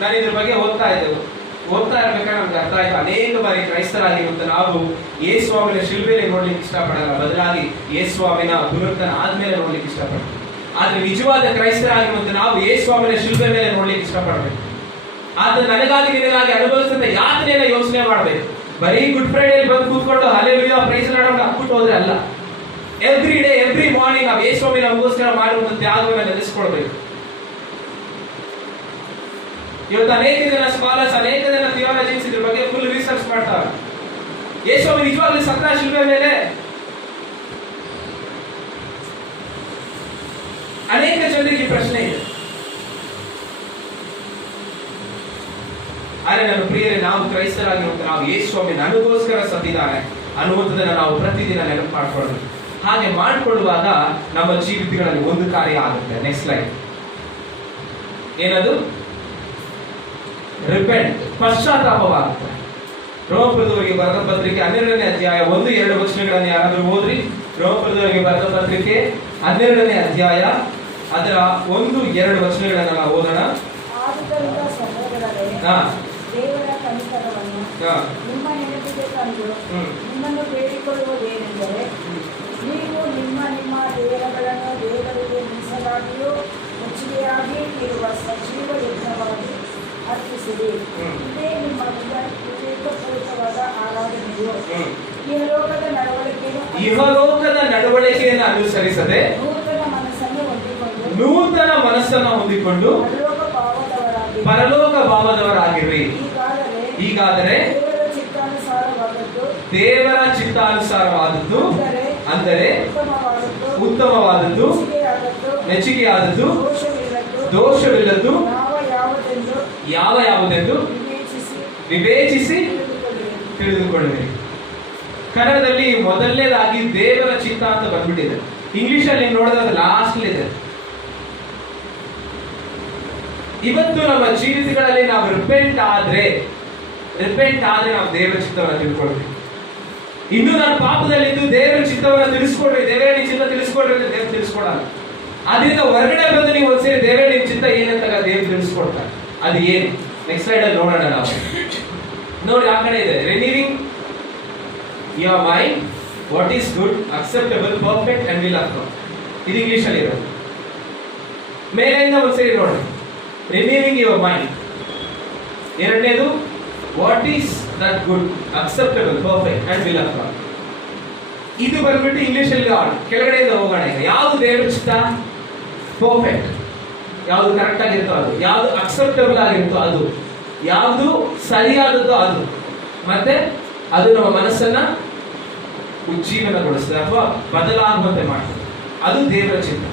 ನಾನು ಇದ್ರ ಬಗ್ಗೆ ಓದ್ತಾ ಇರ್ಬೇಕಾದ್ರೆ ನಮ್ಗೆ ಅರ್ಥ ಆಯ್ತು, ಅನೇಕ ಬಾರಿ ಕ್ರೈಸ್ತರಾಗಿರುವಂತ ನಾವು ಯೇಸುಸ್ವಾಮಿನ ಶಿಲುಬೆಯಲ್ಲಿ ನೋಡ್ಲಿಕ್ಕೆ ಇಷ್ಟಪಡಲ್ಲ, ಬದಲಾಗಿ ಯೇಸುಸ್ವಾಮಿನ ಪುನರುತ್ಥಾನ ಆದ್ಮೇಲೆ ನೋಡ್ಲಿಕ್ಕೆ ಇಷ್ಟಪಡ್ತೀವಿ. ಆದ್ರೆ ನಿಜವಾದ ಕ್ರೈಸ್ತರಾಗಿರುವಂತ ನಾವು ಯೇಸುಸ್ವಾಮಿನ ಶಿಲುಬೆ ಮೇಲೆ ನೋಡ್ಲಿಕ್ಕೆ ಇಷ್ಟಪಡ್ಬೇಕು. ಆದ್ರೆ ನನಗಾಗಿ ನಿನಗಾಗಿ ಅನುಭವಿಸಿದ ಯಾತನೆಯನ್ನ ಯೋಚನೆ ಮಾಡ್ಬೇಕು. ಬರೀ ಗುಡ್ ಫ್ರೈಡೇ ಬಂದು ಕೂತ್ಕೊಂಡು ಹಲ್ಲೆಲೂಯಾ ಪ್ರೈಸ್ ಲಾರ್ಡ್ ಹಾಕ್ಬಿಟ್ಟು ಹೋದ್ರೆ ಅಲ್ಲ. ಎವ್ರಿ ಡೇ ಎವ್ರಿ ಮಾರ್ನಿಂಗ್ ನಾವು ಯೇಸುಸ್ವಾಮಿ ನಮಗೋಸ್ಕರ ಮಾಡಿರುವಂತ ತ್ಯಾಗವನ್ನು ನೆನೆಸ್ಕೊಳ್ಬೇಕು. ಇವತ್ತು ಅನೇಕ ಜನ ಸ್ಕಾಲರ್ಸ್, ಅನೇಕ ಜನ ಥಿಯಾಲಜಿನ್ಸ್ ಇದ್ರ ಬಗ್ಗೆ ಫುಲ್ ರಿಸರ್ಚ್ ಮಾಡ್ತಾರೆ. ಯೇಸುಸ್ವಾಮಿ ನಿಜವಾಗ್ಲೂ ಸತ್ತ ಶಿಲುಬೆ ಮೇಲೆ? ಅನೇಕ ಜನರಿಗೆ ಈ ಪ್ರಶ್ನೆ ಇದೆ. ಆದ್ರೆ ನನ್ನ ಪ್ರಿಯರೇ, ನಾವು ಕ್ರೈಸ್ತರಾಗಿರುವಂತ ನಾವು ಯೇಸುಸ್ವಾಮಿ ನನಗೋಸ್ಕರ ಸತ್ತಿದ್ದಾನೆ ಅನ್ನುವಂಥದ್ದನ್ನ ನಾವು ಪ್ರತಿದಿನ ನೆನಪು ಮಾಡ್ಕೊಳ್ಬೇಕು. ಹಾಗೆ ಮಾಡಿಕೊಳ್ಳುವಾಗ ನಮ್ಮ ಜೀವಿತಗಳಲ್ಲಿ ಒಂದು ಕಾರ್ಯ ಆಗುತ್ತೆ. ನೆಕ್ಸ್ಟ್ ಲೈನ್ ಏನದು? ರಿಪೆಂಟ್, ಪಶ್ಚಾತ್ತಾಪವಾಗುತ್ತೆ. ರೋಮಪುರದವರಿಗೆ ಬರೆದ ಪತ್ರಿಕೆ 12ನೇ ಅಧ್ಯಾಯ 1-2 ವಚನಗಳನ್ನು ಯಾರಾದ್ರೂ ಓದ್ರಿ. ರೋಮಪುರದವರಿಗೆ ಬರೆದ ಪತ್ರಿಕೆ 12ನೇ ಅಧ್ಯಾಯ ಅದರ 1-2 ವಚನಗಳನ್ನು ನಾವು ಓದೋಣ. ದೇವರ ಕನಿಕರವನ್ನು ನಿಮ್ಮ ನೆನಪಿಗೆ ತಂದು ನಿಮ್ಮನ್ನು ಬೇಡಿಕೊಳ್ಳುವುದೇನೆಂದರೆ, ನೀವು ನಿಮ್ಮ ನಿಮ್ಮ ದೇಹಗಳನ್ನು ದೇವರಿಗೆ ಮೀಸಲಾಗಿಯೂ ಮೆಚ್ಚುಗೆಯಾಗಿ ಇರುವ ಸಜೀವ ಯಜ್ಞವಾಗಿ ಅರ್ಪಿಸಿರಿ. ಇದೇ ನಿಮ್ಮ ವಿವೇಕಪೂರ್ವಕವಾದ ಆರಾಧನೆಯು. ಇಹಲೋಕದ ನಡವಳಿಕೆಯನ್ನು ಅನುಸರಿಸದೆ ನೂತನ ಮನಸ್ಸನ್ನು ಹೊಂದಿಕೊಂಡು ಪರಲೋಕ ಭಾವದವರಾಗಿರ್ರಿ. ಹೀಗಾದರೆ ದೇವರ ಚಿತ್ತಾನುಸಾರವಾದದ್ದು, ಅಂದರೆ ಉತ್ತಮವಾದದ್ದು, ಮೆಚ್ಚುಗೆಯಾದದ್ದು, ದೋಷವಿಲ್ಲದ್ದು ಯಾವುದೆಂದು ವಿವೇಚಿಸಿ ತಿಳಿದುಕೊಳ್ಳಿರಿ. ಕನ್ನಡದಲ್ಲಿ ಮೊದಲನೇದಾಗಿ ದೇವರ ಚಿತ್ತ ಅಂತ ಬಂದ್ಬಿಟ್ಟಿದೆ. ಇಂಗ್ಲಿಷಲ್ಲಿ ನೋಡಿದ್ರೆ ಲಾಸ್ಟ್ ಇದೆ. ಇವತ್ತು ನಮ್ಮ ಜೀವಿತಗಳಲ್ಲಿ ನಾವು ರಿಪೆಂಟ್ ಆದ್ರೆ ನಾವು ದೇವರ ಚಿತ್ತವನ್ನು ತಿಳ್ಕೊಳ್ತೀವಿ. ಇನ್ನು ನಾನು ಪಾಪದಲ್ಲಿದ್ದು ದೇವರ ಚಿತ್ತವನ್ನು ತಿಳಿಸ್ಕೊಡ್ರಿ, ದೇವರೇ ನಿನ್ ಚಿತ್ತ ತಿಳಿಸ್ಕೊಡ್ರಿ ಅಂತ ದೇವ್ರು ತಿಳಿಸ್ಕೊಡಲ್ಲ. ಅದರಿಂದ ಹೊರಗಡೆ ಬಂದು ನೀವು ಒಂದ್ಸರಿ ದೇವರೇ ನಿನ್ ಚಿತ್ತ ಏನಂತ ದೇವ್ರು ತಿಳಿಸ್ಕೊಡ್ತಾರೆ. ಅದು ಏನು ನೆಕ್ಸ್ಟ್ ಸ್ಲೈಡ್ ಅಲ್ಲಿ ನೋಡೋಣ. ನಾವು ನೋಡಿ, ಆ ಕಡೆ ಇದೆ ರಿನೀವಿಂಗ್ your mind, what is good, acceptable, perfect and will of God. ಇದು ಇಂಗ್ಲಿಷ್ ಅಲ್ಲಿ ಇರೋದು. ಮೇಲಿಂದ ಒಂದ್ಸರಿ ನೋಡಿ, ರಿನೀವಿಂಗ್ ಯುವರ್ ಮೈಂಡ್. ಎರಡನೇದು what is that good, acceptable, perfect and will of god. ಇದು ಬಂದ್ಬಿಟ್ಟು ಇಂಗ್ಲಿಷ್ ಅಲ್ಲಿ ಕೆಳಗಡೆಯಿಂದ ಹೋಗೋಣ. ಈಗ ಯಾವುದು ದೇವರ ಚಿತ್ತ, ಪರ್ಫೆಕ್ಟ್, ಯಾವುದು ಕರೆಕ್ಟ್ ಆಗಿರುತ್ತೋ ಅದು, ಯಾವುದು ಅಕ್ಸೆಪ್ಟಬಲ್ ಆಗಿರುತ್ತೋ ಅದು, ಯಾವುದು ಸರಿಯಾದದ್ದು ಅದು, ಮತ್ತೆ ಅದು ನಮ್ಮ ಮನಸ್ಸನ್ನ ಉಜ್ಜೀವನಗೊಳಿಸ್ತದೆ ಅಥವಾ ಬದಲಾಗುವಂತೆ ಮಾಡ್ತದೆ. ಅದು ದೇವರ ಚಿತ್ತ.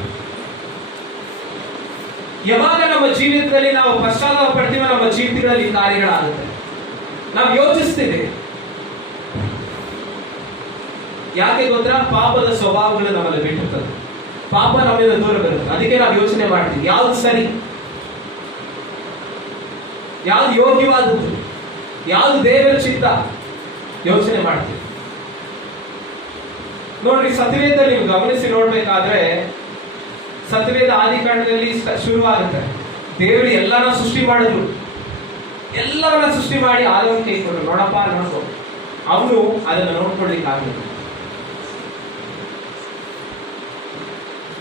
ಯಾವಾಗ ನಮ್ಮ ಜೀವಿತದಲ್ಲಿ ನಾವು ಪಶ್ಚಾತ್ತಾಪ ಪಡ್ತೀವೋ ನಮ್ಮ ಜೀವಿತಗಳಲ್ಲಿ ಕಾರ್ಯಗಳಾಗುತ್ತೆ. ನಾವು ಯೋಚಿಸ್ತೀವಿ, ಯಾಕೆ ಗೊತ್ತಾ? ಪಾಪದ ಸ್ವಭಾವಗಳು ನಮ್ಮಲ್ಲಿ ಬಿಟ್ಟಿರ್ತದೆ, ಪಾಪ ನಮ್ಮಿಂದ ದೂರ ಬರುತ್ತೆ. ಅದಕ್ಕೆ ನಾವು ಯೋಚನೆ ಮಾಡ್ತೀವಿ, ಯಾವ್ದು ಸರಿ, ಯಾವ್ದು ಯೋಗ್ಯವಾದದ್ದು, ಯಾವ್ದು ದೇವರ ಚಿತ್ತ ಯೋಚನೆ ಮಾಡ್ತೀವಿ. ನೋಡ್ರಿ, ಸತ್ಯವೇದದಲ್ಲಿ ನೀವು ಗಮನಿಸಿ ನೋಡ್ಬೇಕಾದ್ರೆ ಸತ್ಯವೇದ ಆದಿಕಾಂಡದಲ್ಲಿ ಶುರುವಾಗುತ್ತೆ. ದೇವರು ಎಲ್ಲಾನ ಸೃಷ್ಟಿ ಮಾಡಿದ್ರು, ಎಲ್ಲವನ್ನ ಸೃಷ್ಟಿ ಮಾಡಿ ಆದವನಿಗೆ ಇಟ್ಕೊಂಡ್ರು, ನೋಡಪ್ಪ ನೋಡ್ಕೊ. ಅವನು ಅದನ್ನ ನೋಡ್ಕೊಳ್ಲಿಕ್ಕೆ ಆಗಲಿಲ್ಲ.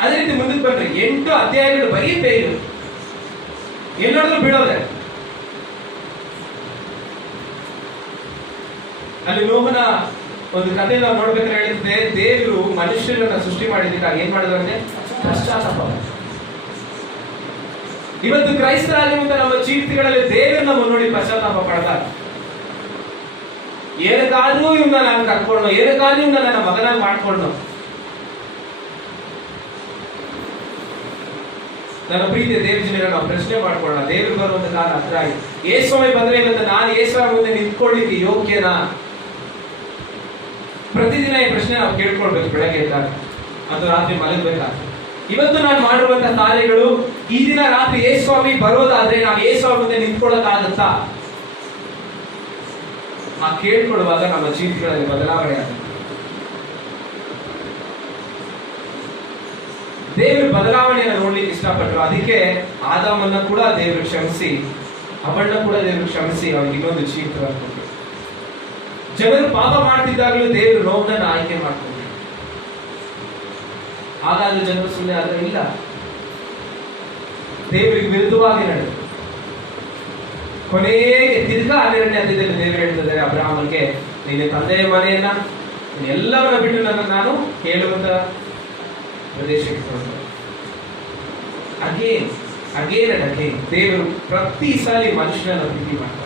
ಅದೇ ರೀತಿ ಮುಂದಕ್ಕೆ ಬಂದ್ರೆ 8 ಅಧ್ಯಾಯಗಳು ಬರೀ ಫೇಲ್, ಎಲ್ಲಾದ್ರೂ ಬಿಡೋದೆ. ಅಲ್ಲಿ ನೋಹನ ಒಂದು ಕಥೆ ನಾವು ನೋಡ್ಬೇಕಾದ್ರೆ ಹೇಳಿದ್ರೆ, ದೇವರು ಮನುಷ್ಯರನ್ನ ಸೃಷ್ಟಿ ಮಾಡಿದಾಗ ಏನ್ ಮಾಡಿದ್ರೆ ಪಶ್ಚಾತ್ತಾಪ. ಇವತ್ತು ಕ್ರೈಸ್ತರಾಗಿರುವಂತ ನಮ್ಮ ಜೀವಿತಗಳಲ್ಲಿ ದೇವರನ್ನ ನೋಡಿ ಪಶ್ಚಾತ್ತಾಪ ಪಡ್ತಾರೆ. ಏನಕ್ಕಾದ್ರೂ ಇವನ್ನ ನಾನು ಕರ್ಕೊಂಡು, ಏನಕ್ಕಾದ್ರೂ ಇವನ್ನ ನನ್ನ ಮಗನಾಗಿ ಮಾಡ್ಕೊಂಡು. ನನ್ನ ಪ್ರೀತಿಯ ದೇವ್ರ ಜನರ ನಾವು ಪ್ರಶ್ನೆ ಮಾಡ್ಕೊಳ್ಳೋಣ. ದೇವರು ಬರುವಂತ ಕಾಲ ಹತ್ರ ಆಗಿ ಯೇಸುವೆ ಬಂದ್ರೆ ಇವತ್ತು ನಾನು ಯೇಸುವ ಮುಂದೆ ನಿಂತ್ಕೊಳ್ಳಿಕ್ಕೆ ಯೋಗ್ಯನಾ? ಪ್ರತಿದಿನ ಈ ಪ್ರಶ್ನೆ ನಾವು ಕೇಳ್ಕೊಳ್ಬೇಕು. ಬೆಳಗ್ಗೆ ಎದ್ದಾಗ ಅಥವಾ ರಾತ್ರಿ ಮಲಗಬೇಕಾದ್ರೆ, ಇವತ್ತು ನಾನು ಮಾಡಿರುವಂತಹ ಕಾರ್ಯಗಳು ಈ ದಿನ ರಾತ್ರಿ ಯೇಸುಸ್ವಾಮಿ ಬರೋದಾದ್ರೆ ನಾನು ಯೇಸುವ ಮುಂದೆ ನಿಂತ್ಕೊಳ್ಳೋಕ್ಕಾಗತ್ತಾ? ಆ ಕೇಳ್ಕೊಳ್ಳುವಾಗ ನಮ್ಮ ಜೀವಿತಗಳಲ್ಲಿ ಬದಲಾವಣೆ ಆಗುತ್ತೆ. ದೇವರು ಬದಲಾವಣೆಯನ್ನು ನೋಡ್ಲಿಕ್ಕೆ ಇಷ್ಟಪಟ್ಟರು. ಅದಕ್ಕೆ ಆದಾಮನ್ನ ಕೂಡ ದೇವರು ಕ್ಷಮಿಸಿ, ಅವಳನ್ನ ಕೂಡ ದೇವರು ಕ್ಷಮಿಸಿ ಅವ್ರಿಗೆ ಇನ್ನೊಂದು ಜೀವಿತ. ಜನರು ಪಾಪ ಮಾಡ್ತಿದ್ದಾಗಲೂ ದೇವರು ನೋವನ್ನ ಆಯ್ಕೆ ಮಾಡ್ತಾರೆ. ಹಾಗಾದ್ರೆ ಜನರು ಸುಮ್ಮನೆ ಆದ್ರೆ ಇಲ್ಲ, ದೇವರಿಗೆ ವಿರುದ್ಧವಾಗಿ ನಡೆದು ಕೊನೆಗೆ ತಿರ್ಗಾ 12ನೇ ಅಧ್ಯಾಯದಲ್ಲಿ ದೇವರು ಹೇಳ್ತಿದ್ದಾರೆ ಅಬ್ರಹಾಮನಿಗೆ, ನಿನ್ನ ತಂದೆಯ ಮನೆಯನ್ನ ಎಲ್ಲವನ್ನ ಬಿಟ್ಟು ನನ್ನ ನಾನು ಹೇಳುವಂತ ಪ್ರದೇಶಕ್ಕೆ ಕೊಡ್ತಾರೆ. ಅಗೇನ್ ಅಂಡ್ ಅಗೇನ್ ದೇವರು ಪ್ರತಿ ಸಾರಿ ಮನುಷ್ಯನ ಪ್ರೀತಿ ಮಾಡ್ತಾರೆ.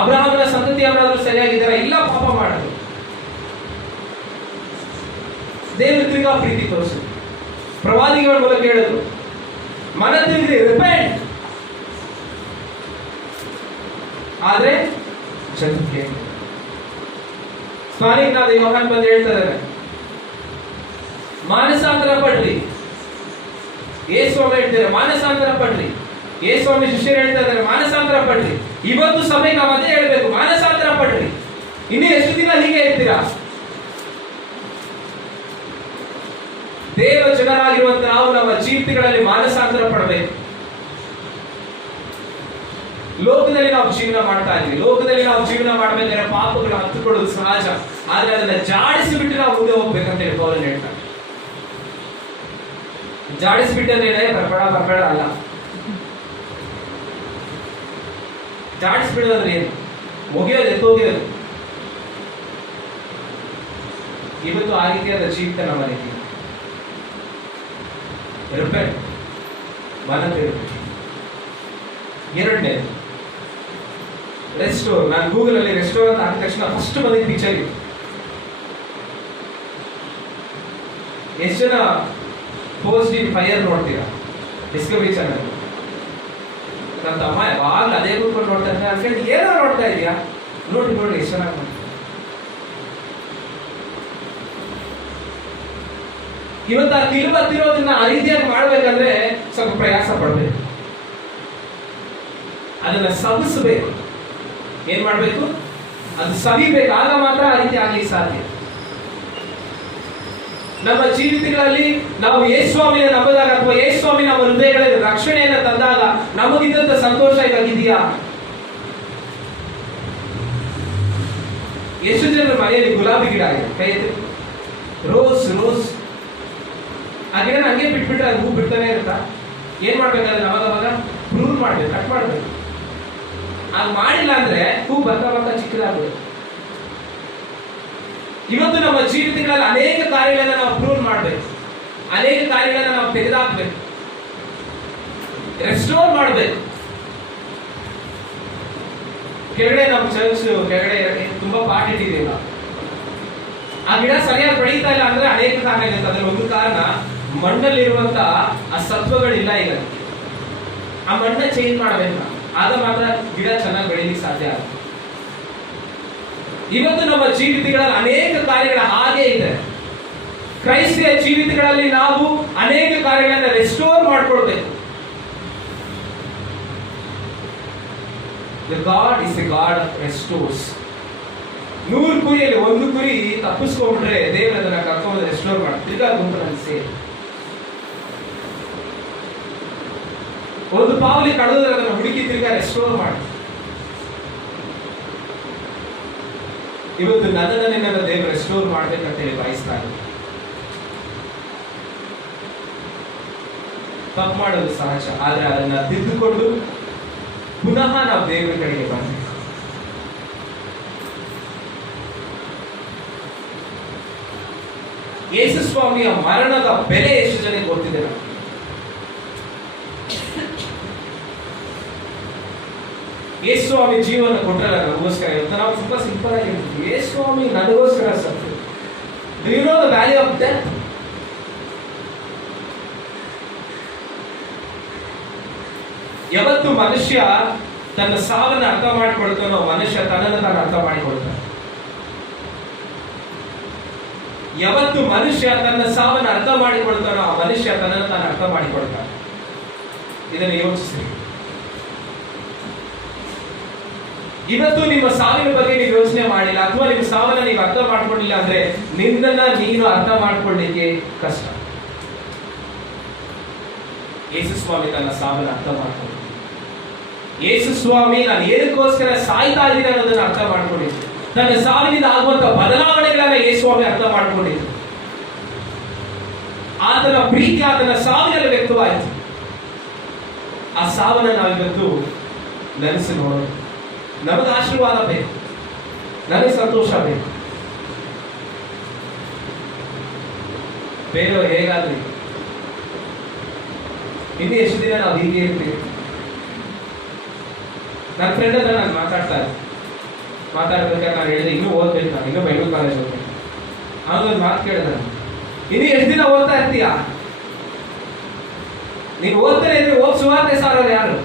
ಅಬ್ರಹಾಮನ ಸಂತತಿ ಅವರಾದ್ರೂ ಸರಿಯಾಗಿದ್ದಾರೆ, ಇಲ್ಲ ಪಾಪ ಮಾಡೋದು. ದೇವರು ತಿರ್ಗಾ ಪ್ರೀತಿ ತೋರಿಸಿದ್ರು. ಪ್ರವಾದಿಗಳ ಮೂಲಕ ಹೇಳಿದ್ರು, ಮನ ತಿರುಗಿ ರಿಪೆಂಟ್. ಆದ್ರೆ ಜನಕ್ಕೆ ಸ್ವಾನಿಕನಾದ ಯೋಹಾನ್ ಬಂದು ಹೇಳ್ತಾ ಇದ್ದಾರೆ, ಮಾನಸಾಂತರ ಪಡ್ರಿ. ಯೇಸುಸ್ವಾಮಿ ಹೇಳ್ತಾರೆ ಮಾನಸಾಂತರ ಪಡ್ರಿ. ಯೇಸುಸ್ವಾಮಿ ಶಿಷ್ಯರು ಹೇಳ್ತಾ ಇದ್ದಾರೆ ಮಾನಸಾಂತರ ಪಡ್ರಿ. ಇವತ್ತು ಸಮಯ ನಾವು ಅದೇ ಹೇಳ್ಬೇಕು, ಮಾನಸಾಂತರ ಪಡ್ರಿ. ಇನ್ನು ಎಷ್ಟು ದಿನ ಹೀಗೆ ಇರ್ತೀರಾ? ದೇವ ಜನರಾಗಿರುವಂತ ನಾವು ನಮ್ಮ ಜೀವಿತಗಳಲ್ಲಿ ಮಾನಸಾಂತರ ಪಡಬೇಕು. ಲೋಕದಲ್ಲಿ ನಾವು ಜೀವನ ಮಾಡ್ತಾ ಇದ್ವಿ. ಲೋಕದಲ್ಲಿ ನಾವು ಜೀವನ ಮಾಡಬೇಕಾದ್ರೆ ಪಾಪಗಳು ಹತ್ತುಕೊಳ್ಳೋದು ಸಹಜ. ಆದ್ರೆ ಅದನ್ನ ಜಾಡಿಸಿಬಿಟ್ಟು ನಾವು ಮುಂದೆ ಹೋಗ್ಬೇಕಂತ ಹೇಳಿ ಪೌಲನ್ ಹೇಳ್ತಾರೆ. ಜಾಡಿಸ್ಬಿಟ್ಟಂದ್ರೆ ಬರ್ಬೇಡ ಅಲ್ಲ. ಜಾಡಿಸ್ಬಿಡೋದ್ರೆ ಏನು? ಒಗೆಯೋದು, ಎತ್ತೋಗೆಯೋದು. ಇವತ್ತು ಆ ರೀತಿಯಾದ ಜೀವಿತ ನಮ್ಮಲ್ಲಿ ರಿಪೇರ್ ಮನ ತಿರುಗಿ. ಎರಡನೇದು ರೆಸ್ಟೋರ್. ನಾನು ಗೂಗಲ್ ಅಲ್ಲಿ ರೆಸ್ಟೋರ್ ಅಂತ ಹಾಕಿದ ತಕ್ಷಣ ಫಸ್ಟ್ ಬಂದಿದ್ದ ಪಿಕ್ಚರ್ ಇದು. ಎಷ್ಟು ಜನ ಪೋಸ್ಟ್ ಇನ್ ಫೈರ್ ನೋಡ್ತೀರಾ ಡಿಸ್ಕವರಿ ಚಾನಲ್? ನನ್ನ ತಮ್ಮ ಯಾವಾಗಲೂ ಅದೇ ಕೂತ್ಕೊಂಡು ನೋಡ್ತಾ ಇದ್ದಾರೆ. ಅನ್ಕೊಂಡು ಏನೋ ನೋಡ್ತಾ ಇದೆಯಾ, ನೋಡಿ ಎಷ್ಟು ಚೆನ್ನಾಗಿ ಮಾಡ್ತಾರೆ. ಇವತ್ತು ಆ ತಿರುವು ಹತ್ತಿರೋದನ್ನ ಆ ರೀತಿಯಾಗಿ ಮಾಡ್ಬೇಕಂದ್ರೆ ಸ್ವಲ್ಪ ಪ್ರಯಾಸ ಪಡ್ಬೇಕು, ಅದನ್ನ ಸವಿಸಬೇಕು. ಏನ್ ಮಾಡ್ಬೇಕು? ಅದು ಸವಿಬೇಕು. ಆಗ ಮಾತ್ರ ಆ ರೀತಿ ಆಗ್ಲಿಕ್ಕೆ ಸಾಧ್ಯ. ನಮ್ಮ ಜೀವಿತಗಳಲ್ಲಿ ನಾವು ಯೇಸುಸ್ವಾಮಿನ ನಂಬಿದಾಗ ಅಥವಾ ಯೇಸುಸ್ವಾಮಿ ನಮ್ಮ ಹೃದಯಗಳಲ್ಲಿ ರಕ್ಷಣೆಯನ್ನ ತಂದಾಗ ನಮಗಿದ್ದಂತ ಸಂತೋಷ ಇವಾಗಿದೆಯಾ? ಎಷ್ಟು ಜನರ ಮನೆಯಲ್ಲಿ ಗುಲಾಬಿ ಗಿಡ ಇದೆ? ಕೈ ರೋಸ್ ಆ ಗಿಡ ಹಂಗೆ ಬಿಟ್ಬಿಟ್ರೆ ಅದು ಹೂ ಬಿಡ್ತಾನೆ ಇರುತ್ತಾ? ಏನ್ ಮಾಡ್ಬೇಕಾದ್ರೆ ನಮಗವಾಗ ಪ್ರೂನ್ ಮಾಡ್ಬೇಕು, ಕಟ್ ಮಾಡ್ಬೇಕು. ಅದು ಮಾಡಿಲ್ಲ ಅಂದ್ರೆ ಹೂ ಬರ್ತಾ ಚಿಕ್ಕದಾಗ್ಬೇಕು. ಇವತ್ತು ನಮ್ಮ ಜೀವಿತಗಳಲ್ಲಿ ಅನೇಕ ಕಾರ್ಯಗಳನ್ನ ನಾವು ಪ್ರೂನ್ ಮಾಡ್ಬೇಕು, ಅನೇಕ ಕಾರ್ಯಗಳನ್ನ ನಾವು ತೆಗೆದಾಕ್ಬೇಕು, ರೆಸ್ಟೋರ್ ಮಾಡ್ಬೇಕು. ಕೆಳಗಡೆ ನಮ್ಮ ಚರ್ಚ್ ಕೆಳಗಡೆ ತುಂಬಾ ಪಾಟ್ ಇಟ್ಟಿದ್ದೀವಿ. ಆ ಗಿಡ ಸರಿಯಾಗಿ ಬೆಳೀತಾ ಇಲ್ಲ ಅಂದ್ರೆ ಅನೇಕ ಕಾರಣ ಇದೆ. ಅದ್ರ ಒಂದು ಕಾರಣ ಮಣ್ಣಲ್ಲಿರುವಂತ ಆ ಸತ್ವಗಳಿಲ್ಲ. ಈಗ ಆ ಮಣ್ಣ ಚೇಂಜ್ ಮಾಡಬೇಕು, ಆಗ ಮಾತ್ರ ಗಿಡ ಚೆನ್ನಾಗಿ ಬೆಳೀಲಿಕ್ಕೆ ಸಾಧ್ಯ ಆಗುತ್ತೆ. ಇವತ್ತು ನಮ್ಮ ಜೀವಿತಗಳಲ್ಲಿ ಅನೇಕ ಕಾರ್ಯಗಳ ಹಾಗೆ ಇದೆ. ಕ್ರೈಸ್ತಿಯ ಜೀವಿತಗಳಲ್ಲಿ ನಾವು ಅನೇಕ ಕಾರ್ಯಗಳನ್ನ ರೆಸ್ಟೋರ್ ಮಾಡ್ಕೊಳ್ಬೇಕು. The God is the God of restores. 100 ಕುರಿಯಲ್ಲಿ 1 ಕುರಿ ತಪ್ಪಿಸ್ಕೊಂಡ್ಬಿಟ್ರೆ ದೇವರು ಅದನ್ನ ಕರ್ಕೊಂಡು ರೆಸ್ಟೋರ್ ಮಾಡಿ ತಿರ್ಗಾ ಗುಂಪಲ್ಲಿ ಸೇರಿ. ಒಂದು ಪಾವಲಿ ಕಳೆದ್ರೆ ಅದನ್ನು ಹುಡುಕಿ ತಿರ್ಗಾ ರೆಸ್ಟೋರ್ ಮಾಡಿ. ಇವತ್ತು ನನ್ನ ದೇವರು ರೆಸ್ಟೋರ್ ಮಾಡ್ಬೇಕಂತ ಹೇಳಿ ಬಯಸ್ತಾರೆ. ತಪ್ಪು ಮಾಡೋದು ಸಹಜ, ಆದ್ರೆ ಅದನ್ನ ತಿದ್ದುಕೊಂಡು ಪುನಃ ನಾವು ದೇವರ ಕಡೆಗೆ ಬರಬೇಕು. ಯೇಸು ಸ್ವಾಮಿಯ ಮರಣದ ಬೆಲೆ ಎಷ್ಟು ಜನಕ್ಕೆ ಗೊತ್ತಿದೆ? ಯೇಸು ಸ್ವಾಮಿ ಜೀವನ ಕೊಟ್ಟರಲ್ಲ ನಮಗೋಸ್ಕರ. ಇವತ್ತು ನಾವು ತುಂಬಾ ಸಿಂಪಲ್ ಆಗಿ ಹೇಳ್ತೀವಿ, ಯೇಸು ಸ್ವಾಮಿ ನನಗೋಸ್ಕರ ಸತ್ತು. Do you know the value of death? ಯಾವತ್ತು ಮನುಷ್ಯ ತನ್ನ ಸಾವನ್ನ ಅರ್ಥ ಮಾಡಿಕೊಳ್ತಾನೋ ಮನುಷ್ಯ ತನ್ನನ್ನು ತಾನು ಅರ್ಥ ಮಾಡಿಕೊಳ್ತಾನೆ. ಯಾವತ್ತು ಮನುಷ್ಯ ತನ್ನ ಸಾವನ್ನ ಅರ್ಥ ಮಾಡಿಕೊಳ್ತಾನೋ ಆ ಮನುಷ್ಯ ತನ್ನನ್ನು ತಾನು ಅರ್ಥ ಮಾಡಿಕೊಳ್ತಾನೆ. ಇದನ್ನು ಯೋಚಿಸಿ. ಇವತ್ತು ನಿಮ್ಮ ಸಾವಿನ ಬಗ್ಗೆ ನೀವು ಯೋಚನೆ ಮಾಡಿಲ್ಲ ಅಥವಾ ನಿಮ್ಮ ಸಾವನ್ನ ನೀವು ಅರ್ಥ ಮಾಡ್ಕೊಂಡಿಲ್ಲ ಅಂದ್ರೆ ನಿನ್ನನ್ನ ನೀನು ಅರ್ಥ ಮಾಡ್ಕೊಳ್ಳಿಕ್ಕೆ ಕಷ್ಟ. ಯೇಸು ಸ್ವಾಮಿ ತನ್ನ ಸಾವನ್ನ ಅರ್ಥ ಮಾಡ್ಕೊಂಡು, ಯೇಸು ಸ್ವಾಮಿ ನಾನು ಏನಕ್ಕೋಸ್ಕರ ಸಾಯ್ತಾ ಇದ್ದೀನಿ ಅನ್ನೋದನ್ನ ಅರ್ಥ ಮಾಡ್ಕೊಂಡಿದ್ದು, ತನ್ನ ಸಾವಿನಿಂದ ಆಗುವಂತ ಬದಲಾವಣೆಗಳನ್ನ ಯೇಸು ಸ್ವಾಮಿ ಅರ್ಥ ಮಾಡ್ಕೊಂಡಿದ್ದು. ಆತನ ಪ್ರೀತಿ ಆತನ ಸಾವಿನಲ್ಲಿ ವ್ಯಕ್ತವಾಯಿತು. ಆ ಸಾವನ್ನ ನಾವಿವತ್ತು ನೆನೆಸಿ ನೋಡೋಣ. ನಮಗೆ ಆಶೀರ್ವಾದ ಬೇಕು, ನನಗೆ ಸಂತೋಷ ಬೇಕು. ಬೇರೆಯವರು ಹೇಗಾದ್ರಿ ಇನ್ನು ಎಷ್ಟು ದಿನ ನಾವು ಹೀಗೆ ಇರ್ತೀವಿ? ನನ್ನ ಫ್ರೆಂಡ್ ಹತ್ರ ನಾನು ಮಾತಾಡ್ಬೇಕಾದ್ರೆ ನಾನು ಹೇಳಿದೆ ಇನ್ನೂ ಓದ್ಬೇಕು, ನಾನು ಇನ್ನೂ ಬೆಂಗಳೂರು ಕಾಲೇಜ್ ಹೋಗ್ಬೇಕು. ಅವನೊಂದು ಮಾತು ಕೇಳಿದ, ಇನ್ನು ಎಷ್ಟು ದಿನ ಓದ್ತಾ ಇರ್ತೀಯಾ? ನೀನು ಓದ್ತಾನೆ ಇದ್ರೆ ಸುವಾರ್ತೆ ಸಾರೋರು ಯಾರು?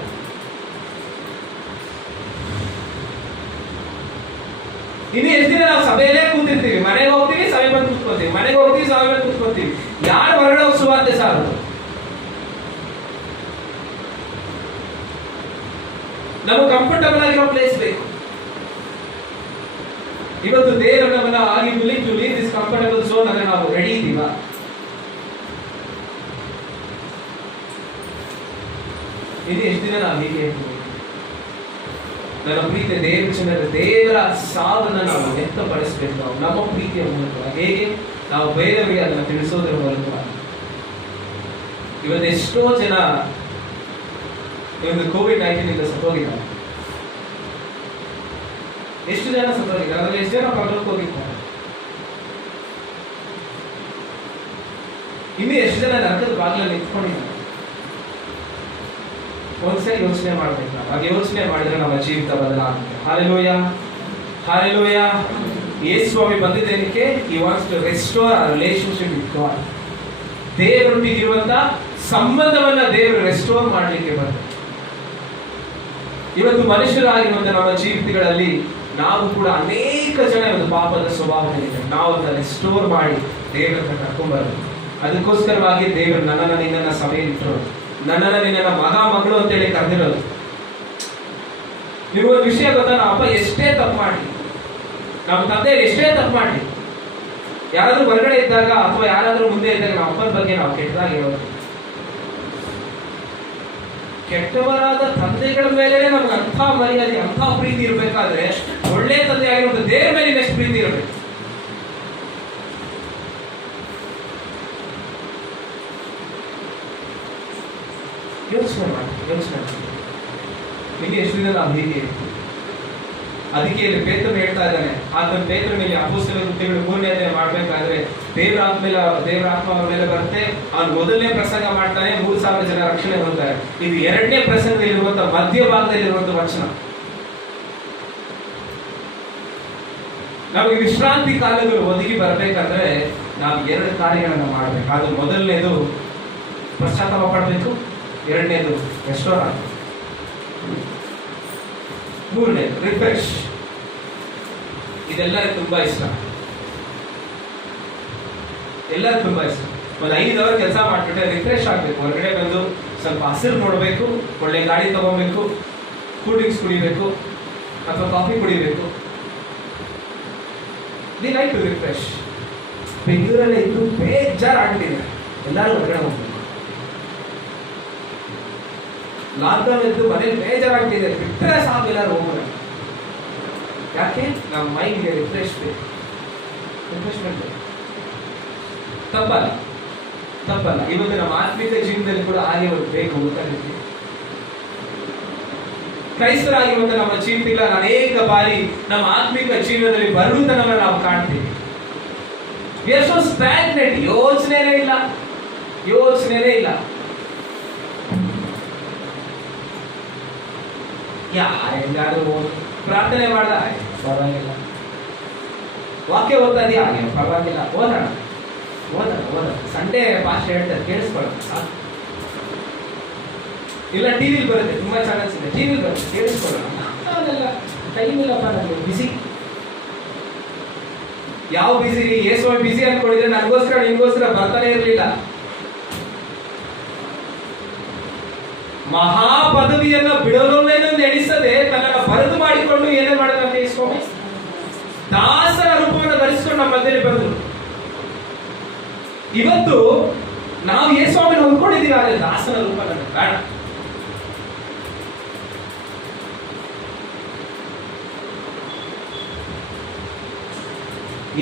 ಇನ್ನು ಎಷ್ಟು ದಿನ ನಾವು ಸಭೆಯಲ್ಲೇ ಕೂತಿರ್ತೀವಿ, ಮನೆಗೆ ಹೋಗ್ತೀವಿ ಸಭೆ ಬಂದು ಕೂತ್ಕೊತೀವಿ, ಮನೆಗೆ ಹೋಗ್ತೀವಿ ಸಭೆ ಬಂದು ಕೂತ್ಕೊತೀವಿ. ಯಾರು ಹೊರಗಡೆ ಹೋಗಿ ಸುವಾರ್ತೆ ಸಾರೋದು? ನಮಗೆ ಕಂಫರ್ಟಬಲ್ ಆಗಿರೋ ಪ್ಲೇಸ್ ಬೇಕು. ಇವತ್ತು ದೇವರು ನಮ್ಮನ್ನ ಆಗಿ willing to leave this comfortable zone ಅಂದ್ರೆ ನಾವು ರೆಡಿ ಇದ್ದೀವಾ? ಇದು ಎಷ್ಟು ದಿನ ನಾವು ಹೀಗೆ ನನ್ನ ಪ್ರೀತಿಯ ದೇವರ ಸಾವನ್ನ ನಾವು ವ್ಯಕ್ತಪಡಿಸಬೇಕು. ನಾವು ನಮ್ಮ ಪ್ರೀತಿಯ ಮೂಲಕ ಹೇಗೆ ನಾವು ಬೇರೆಯವರಿಗೆ ಅದನ್ನು ತಿಳಿಸೋದರ ಮೂಲಕ. ಇವತ್ತು ಎಷ್ಟೋ ಜನ ಇವತ್ತು COVID-19 ಇಂದ ಸತ್ತೋಗಿದ್ದಾರೆ. ಎಷ್ಟು ಜನ ಸತ್ತೋಗಿದ್ದಾರೆ, ಅದರಲ್ಲಿ ಎಷ್ಟು ಜನ ಪರಲೋಕಕ್ಕೆ ಹೋಗಿದ್ದಾರೆ, ಇನ್ನು ಎಷ್ಟು ಜನ ನರಕದ ಬಾಗಿಲಲ್ಲಿ ನಿಂತ್ಕೊಂಡಿದ್ದಾರೆ. ಒಂದ್ಸರಿ ಯೋಚನೆ ಮಾಡ್ಬೇಕು. ನಾವು ಹಾಗೆ ಯೋಚನೆ ಮಾಡಿದ್ರೆ ನಮ್ಮ ಜೀವಿತ ಬದಲಾಗುತ್ತೆ. Hallelujah, hallelujah. ಯೇಸು ಸ್ವಾಮಿ ಬಂದಿದ್ದೇನಕ್ಕೆ? He wants to restore our relationship with God. ದೇವರೊಟ್ಟಿಗೆ ಇರುವಂತ ಸಂಬಂಧವನ್ನ ದೇವರು ರೆಸ್ಟೋರ್ ಮಾಡಲಿಕ್ಕೆ ಬಂದ. ಇವತ್ತು ಮನುಷ್ಯರಾಗಿರುವಂತ ನಮ್ಮ ಜೀವಿತಗಳಲ್ಲಿ ನಾವು ಕೂಡ ಅನೇಕ ಜನ ಇವತ್ತು ಪಾಪದ ಸ್ವಭಾವದಲ್ಲಿದೆ. ನಾವು ಅದನ್ನ ರೆಸ್ಟೋರ್ ಮಾಡಿ ದೇವರ ಹತ್ರ ಕರ್ಕೊಂಡ್ಬರೋದು. ಅದಕ್ಕೋಸ್ಕರವಾಗಿ ದೇವರು ನನ್ನನ್ನು ನಿನ್ನನ್ನ ಸಭೆಯಲ್ಲಿಟ್ಟರು, ನನ್ನನ್ನು ನಿನ್ನ ಮಗ ಮಗಳು ಅಂತೇಳಿ ಕರೆದಿರೋದು. ನಿಮಗೊಂದು ವಿಷಯ ಗೊತ್ತಾ? ನಮ್ಮ ಅಪ್ಪ ಎಷ್ಟೇ ತಪ್ಪು ಮಾಡಿ, ನಮ್ಮ ತಂದೆ ಎಷ್ಟೇ ತಪ್ಪು ಮಾಡಿ, ಯಾರಾದ್ರೂ ಹೊರಗಡೆ ಇದ್ದಾಗ ಅಥವಾ ಯಾರಾದ್ರೂ ಮುಂದೆ ಇದ್ದಾಗ ನಮ್ಮ ಅಪ್ಪನ ಬಗ್ಗೆ ನಾವು ಕೆಟ್ಟದಾಗಿ ಹೇಳೋದು. ಕೆಟ್ಟವರಾದ ತಂದೆಗಳ ಮೇಲೆ ನಮ್ಗೆ ಅಂಥ ಮರ್ಯಾದೆ, ಅಂಥ ಪ್ರೀತಿ ಇರಬೇಕಾದ್ರೆ ಒಳ್ಳೆ ತಂದೆ ಆಗಿರುವಂತ ದೇವರ ಮೇಲೆ ಎಷ್ಟು ಪ್ರೀತಿ ಇರಬೇಕು. ಯೋಚನೆ ಮಾಡಿ. ನಿಮಗೆ ಎಷ್ಟು ದಿನ ನಾವು ಹೀಗೆ. ಅದಕ್ಕೆ ಇಲ್ಲಿ ಪೇತ್ರನು ಹೇಳ್ತಾ ಇದ್ದಾನೆ, ಆತನ ಪೇತ್ರ ಮೇಲೆ ಅಪೊಸ್ತಲರ ಕೃತ್ಯಗಳು 3ನೇ ಅಧ್ಯಾಯ ಮಾಡ್ಬೇಕಾದ್ರೆ ದೇವರ ಆತ್ಮ ಅವರ ಮೇಲೆ ಬರುತ್ತೆ. ಅವನು ಮೊದಲನೇ ಪ್ರಸಂಗ ಮಾಡ್ತಾನೆ, 3,000 ಜನ ರಕ್ಷಣೆ ಹೊಂದ್ತಾರೆ. ಇದು 2ನೇ ಪ್ರಸಂಗದಲ್ಲಿರುವಂತ ಮಧ್ಯಭಾಗದಲ್ಲಿರುವಂತ ವಚನ. ನಮಗೆ ವಿಶ್ರಾಂತಿ ಕಾಲಗಳು ಒದಗಿ ಬರಬೇಕಾದ್ರೆ ನಾವು 2 ಕಾರ್ಯಗಳನ್ನು ಮಾಡಬೇಕು. ಅದು ಮೊದಲನೇದು ಪಶ್ಚಾತ್ತಾಪ ಪಡಬೇಕು, 2ನೇದು ರೆಸ್ಟೋರ್ ಆಗಬೇಕು, 3ನೇದು ರಿಫ್ರೆಶ್. ಇದೆಲ್ಲರಿಗೂ ತುಂಬಾ ಇಷ್ಟ, ಎಲ್ಲರೂ ತುಂಬಾ ಇಷ್ಟ. ಒಂದು 5 ಅವರ್ ಕೆಲಸ ಮಾಡ್ಬಿಟ್ಟೆ ರಿಫ್ರೆಶ್ ಆಗಬೇಕು. ಹೊರಗಡೆ ಬಂದು ಸ್ವಲ್ಪ ಹಸಿರು ನೋಡಬೇಕು, ಒಳ್ಳೆ ಗಾಡಿ ತಗೋಬೇಕು, ಕೂಲ್ ಡ್ರಿಂಕ್ಸ್ ಕುಡಿಬೇಕು ಅಥವಾ ಕಾಫಿ ಕುಡಿಬೇಕು. The like to refresh. ಬೆಂಗಳೂರಲ್ಲೇ ಇದ್ದು ಬೇಜಾರಾಗ್ಬಿಟ್ಟಿದೆ, ಎಲ್ಲರೂ ಹೊರಗಡೆ ಹೋಗ್ಬೇಕು. ಲಾಕ್ಡೌನ್ ಇದ್ದು ಮನೇಲಿ ಬೇಜಾರಾಗ್ತಿದೆ, ಬಿಟ್ಟರೆ ಸಾಕು ಎಲ್ಲರೂ ಹೋಗೋಣ. ಯಾಕೆ? ನಮ್ಮ ಮೈಂಡ್ಗೆ ರಿಫ್ರೆಶ್ಮೆಂಟ್ ಬೇಕು. ತಪ್ಪಲ್ಲ. ಇವತ್ತು ನಮ್ಮ ಆತ್ಮಿಕ ಜೀವನದಲ್ಲಿ ಕೂಡ ಹಾಗೆ ಬೇಕು. ಗೊತ್ತಾಗುತ್ತೆ, ಕ್ರೈಸ್ತರಾಗಿರುವಂತ ನಮ್ಮ ಜೀವಿತಗಳ ಅನೇಕ ಬಾರಿ ನಮ್ಮ ಆತ್ಮಿಕ ಜೀವನದಲ್ಲಿ ಬರುವುದನ್ನು ನಾವು ಕಾಣ್ತೀವಿ. We are so stagnant. ಯೋಚನೆನೇ ಇಲ್ಲ. ಯಾರು ಪ್ರಾರ್ಥನೆ ಮಾಡ್ದ ಪರವಾಗಿಲ್ಲ, ವಾಕ್ಯ ಓದ್ತಾ ಇದೆಯಾ ಪರವಾಗಿಲ್ಲ, ಓದೋಣ. ಸಂಡೇ ಭಾಷೆ ಹೇಳ್ತಾರೆ, ಕೇಳಿಸ್ಕೊಳ್ಳೋಣ. ಇಲ್ಲ ಟಿವಿಲಿ ಬರುತ್ತೆ, ತುಂಬಾ ಚಾನಲ್ಸ್ ಇದೆ, ಟಿವಿಲಿ ಬರುತ್ತೆ, ಕೇಳಿಸ್ಕೊಳ್ಳೋಣ. ಅದೆಲ್ಲ ಟೈಮ್ ಇಲ್ಲಪ್ಪ, ನನಗೆ ಬಿಸಿ. ಯಾವ ಬಿಸಿ? ಯೇಸು ಬಿಸಿ ಅನ್ಕೊಂಡಿದ್ರೆ ನನಗೋಸ್ಕರ ನಿನ್ಗೋಸ್ಕರ ಬರ್ತಾನೆ ಇರಲಿಲ್ಲ. ಮಹಾಪದವಿಯನ್ನ ಬಿಡಲೊನ್ನೇನು ನೆನೆಸದೆ ತನ್ನನ್ನು ಬರೆದು ಮಾಡಿಕೊಂಡು ಏನೇ ಮಾಡಿದಂತೆ ಸ್ವಾಮಿ ದಾಸರ ರೂಪವನ್ನು ಧರಿಸಿಕೊಂಡು ನಮ್ಮ ಮಧ್ಯದಲ್ಲಿ ಬಂದರು. ಇವತ್ತು ನಾವು ಯೇಸುವಿನ ಹೊಂದ್ಕೊಂಡಿದ್ದೀವಿ, ಆದರೆ ದಾಸನ ರೂಪ ನನಗೆ ಬೇಡ.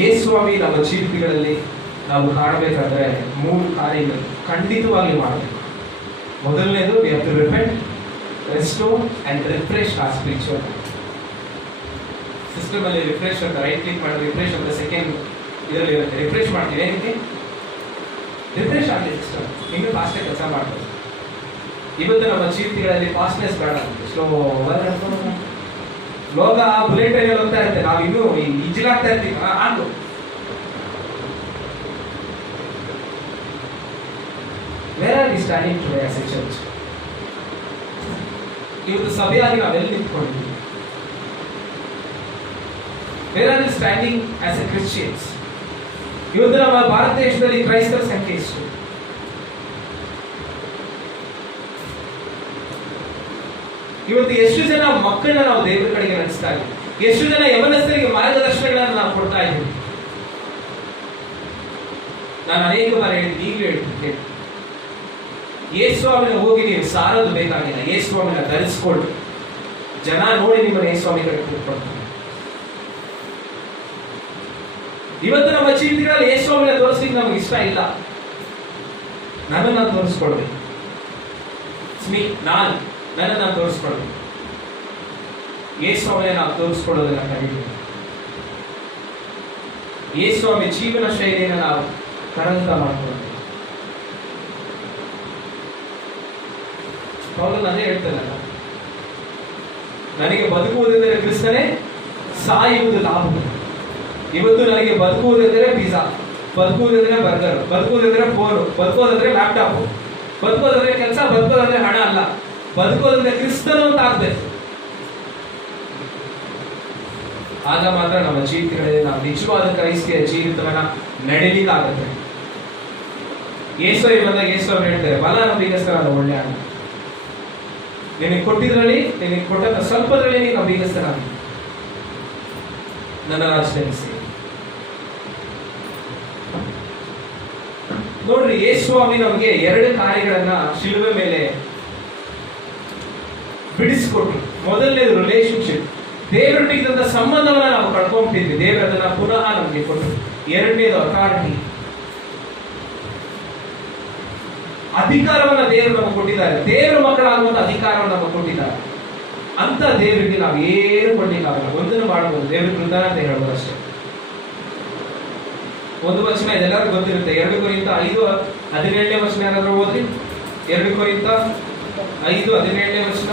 ಯೇಸುಸ್ವಾಮಿ ನಮ್ಮ ಜೀವಿತಗಳಲ್ಲಿ ನಾವು ಕಾಣಬೇಕಾದ್ರೆ 3 ಕಾರ್ಯಗಳು ಖಂಡಿತವಾಗಿ ಮಾಡಬೇಕು. ಮೊದಲನೇದು we have to repent, restore and refresh our spiritual life. System ಅಲ್ಲಿ ರಿಫ್ರೆಶ್ ಅಂತ ರೈಟ್ ಕ್ಲಿಕ್ ಮಾಡಿ ರಿಫ್ರೆಶ್ ಅಂತ ಸೆಕೆಂಡ್ ಇದರಲ್ಲಿ ಇರುತ್ತೆ. ರಿಫ್ರೆಶ್ ಮಾಡ್ತೀವಿ, ಏನಕ್ಕೆ? ರಿಫ್ರೆಶ್ ಆಗಲಿ ಸಿಸ್ಟಮ್ ಇನ್ನೂ ಫಾಸ್ಟಾಗಿ ಕೆಲಸ ಮಾಡ್ತಾರೆ. ಇವತ್ತು ನಮ್ಮ ಜೀವಿತಗಳಲ್ಲಿ ಫಾಸ್ಟ್ನೆಸ್ ಬೇಡ, ಸ್ಲೋ ಲೋಕ ಬುಲೆಟ್ ಟ್ರೈನಲ್ಲಿ ಹೋಗ್ತಾ ಇರುತ್ತೆ, ನಾವು ಇನ್ನೂ ಇಜ್ಜಿಲಾಗ್ತಾ ಇರ್ತೀವಿ. ಆಗ Where are we standing today as a church? ಇವತ್ತು ಸಭೆಯಾಗಿ ನಾವೆಲ್ಲಿ ನಿಂತ್ಕೊಂಡಿದ್ದೀವಿ? Where are we standing as a Christians? ಇವತ್ತು ನಮ್ಮ ಭಾರತ ದೇಶದಲ್ಲಿ ಕ್ರೈಸ್ತರ ಸಂಖ್ಯೆ ಎಷ್ಟು? ಇವತ್ತು ಎಷ್ಟು ಜನ ಮಕ್ಕಳನ್ನ ನಾವು ದೇವರ ಕಡೆಗೆ ನಡೆಸ್ತಾ ಇದ್ದೀವಿ? ಎಷ್ಟು ಜನ ಯವನಸ್ಥರಿಗೆ ಮಾರ್ಗದರ್ಶನಗಳನ್ನು ನಾವು ಕೊಡ್ತಾ ಇದ್ದೀವಿ? ನಾನು ಅನೇಕ ಬಾರಿ ಹೇಳಿದ್ದೀನಿ, ಈಗಲೂ ಹೇಳ್ತಿದ್ದೆ, ಯೇಸುಸ್ವಾಮಿನ ಹೋಗಿ ನೀವು ಸಾರೋದು ಬೇಕಾಗಿಲ್ಲ, ಯೇಸುಸ್ವಾಮಿನ ಧರಿಸ್ಕೊಳ್ಳಿ. ಜನ ನೋಡಿ ನಿಮ್ಮನ್ನು ಯೇಸು ಸ್ವಾಮಿ ಕಡೆ ಕೂತ್ಕೊಳ್ತಾರೆ. ಇವತ್ತು ನಮ್ಮ ಜೀವಿತಗಳಲ್ಲಿ ಯೇಸು ಸ್ವಾಮಿನ ತೋರಿಸ್ಲಿಕ್ಕೆ ನಮ್ಗೆ ಇಷ್ಟ ಇಲ್ಲ. ನನ್ನನ್ನು ತೋರಿಸ್ಕೊಳ್ಬೇಕು, ನನ್ನನ್ನು ತೋರಿಸ್ಕೊಳ್ಬೇಕು. ಯೇಸು ಸ್ವಾಮಿನ ನಾವು ತೋರಿಸ್ಕೊಳ್ಳೋದನ್ನ ಕಲಿಬೇಕು. ಯೇಸು ಸ್ವಾಮಿ ಜೀವನ ಶೈಲಿಯನ್ನು ನಾವು ಕರಂತ ಮಾಡ್ಕೊಳ್ಬೇಕು. ಪೌಲನು ಅದೇ ಹೇಳ್ತಾನಲ್ಲ, ನನಗೆ ಬದುಕುವುದೆಂದರೆ ಕ್ರಿಸ್ತನೇ, ಸಾಯುವುದು ಲಾಭ. ಇವತ್ತು ನನಗೆ ಬದುಕುವುದೆಂದರೆ ಪಿಜ್ಜಾ, ಬದುಕುವುದೆಂದರೆ ಬರ್ಗರ್, ಬದುಕುವುದೆಂದರೆ ಫೋನು, ಬದುಕೋದಂದ್ರೆ ಲ್ಯಾಪ್ಟಾಪ್, ಬದುಕೋದಂದ್ರೆ ಕೆಲಸ, ಬದುಕೋದಂದ್ರೆ ಹಣ ಅಲ್ಲ, ಬದುಕೋದಂದ್ರೆ ಕ್ರಿಸ್ತನು ಅಂತ ಆಗ್ಬೇಕು. ಆಗ ಮಾತ್ರ ನಮ್ಮ ಜೀವಿತಗಳಲ್ಲಿ ನಾವು ನಿಜವಾದ ಕ್ರೈಸ್ತಿಯ ಜೀವಿತವನ್ನ ನಡೀಲಿಕ್ಕಾಗುತ್ತೆ. ಯೇಸು ಬಂದಾಗ ಯೇಸು ಅವರು ಹೇಳ್ತಾರೆ, ಬಲ ನಂಬಿಗಸ್ತರಾದ ಒಳ್ಳೆ ಹಣ, ನಿನಗೆ ಕೊಟ್ಟಿದ್ರಲ್ಲಿ, ನಿನಗೆ ಕೊಟ್ಟ ಸ್ವಲ್ಪದ್ರಲ್ಲಿ ನೀನು ನಂಬಿಗಸ್ತರಾದ ನನ್ನ ರಾಜ್ಯದಲ್ಲಿ. ನೋಡ್ರಿ, ಯೇಸು ಸ್ವಾಮಿ ನಮಗೆ 2 ಕಾರ್ಯಗಳನ್ನ ಶಿಲುಬೆ ಮೇಲೆ ಬಿಡಿಸಿಕೊಟ್ರು. ಮೊದಲನೇದು ರಿಲೇಶನ್ಶಿಪ್, ದೇವರೊಟ್ಟಿಗಿದ್ದಂತ ಸಂಬಂಧವನ್ನ ನಾವು ಕಳ್ಕೊಂಡ್ಬಿಟ್ಟಿದ್ವಿ, ದೇವರು ಅದನ್ನ ಪುನಃ ನಮಗೆ ಕೊಟ್ಟರು. ಎರಡನೇದು ಅಥಾರಿಟಿ, ಅಧಿಕಾರವನ್ನ ದೇವರು ನಮಗೆ ಕೊಟ್ಟಿದ್ದಾರೆ. ದೇವರ ಮಕ್ಕಳಾಗುವಂತ ಅಧಿಕಾರವನ್ನು ನಮಗೆ ಕೊಟ್ಟಿದ್ದಾರೆ. ಅಂತ ದೇವರಿಗೆ ನಾವು ಏನು ಕೊಡ್ಲಿಕ್ಕಾಗಲ್ಲ. ಒಂದನ್ನು ಮಾಡಬಹುದು, ದೇವ್ರ ಕೃತಜ್ಞತೆ ಹೇಳ್ಬೋದು ಅಷ್ಟೇ. ಒಂದು ವಚನ ಇದೆಲ್ಲರಿಗೂ ಗೊತ್ತಿರುತ್ತೆ, 2 ಕೊರಿಂಥ 5:17 ವಚನ. ಯಾರಾದ್ರೂ ಓದ್ರಿ, 2 ಕೊರಿಂಥ 5:17 ವಚನ.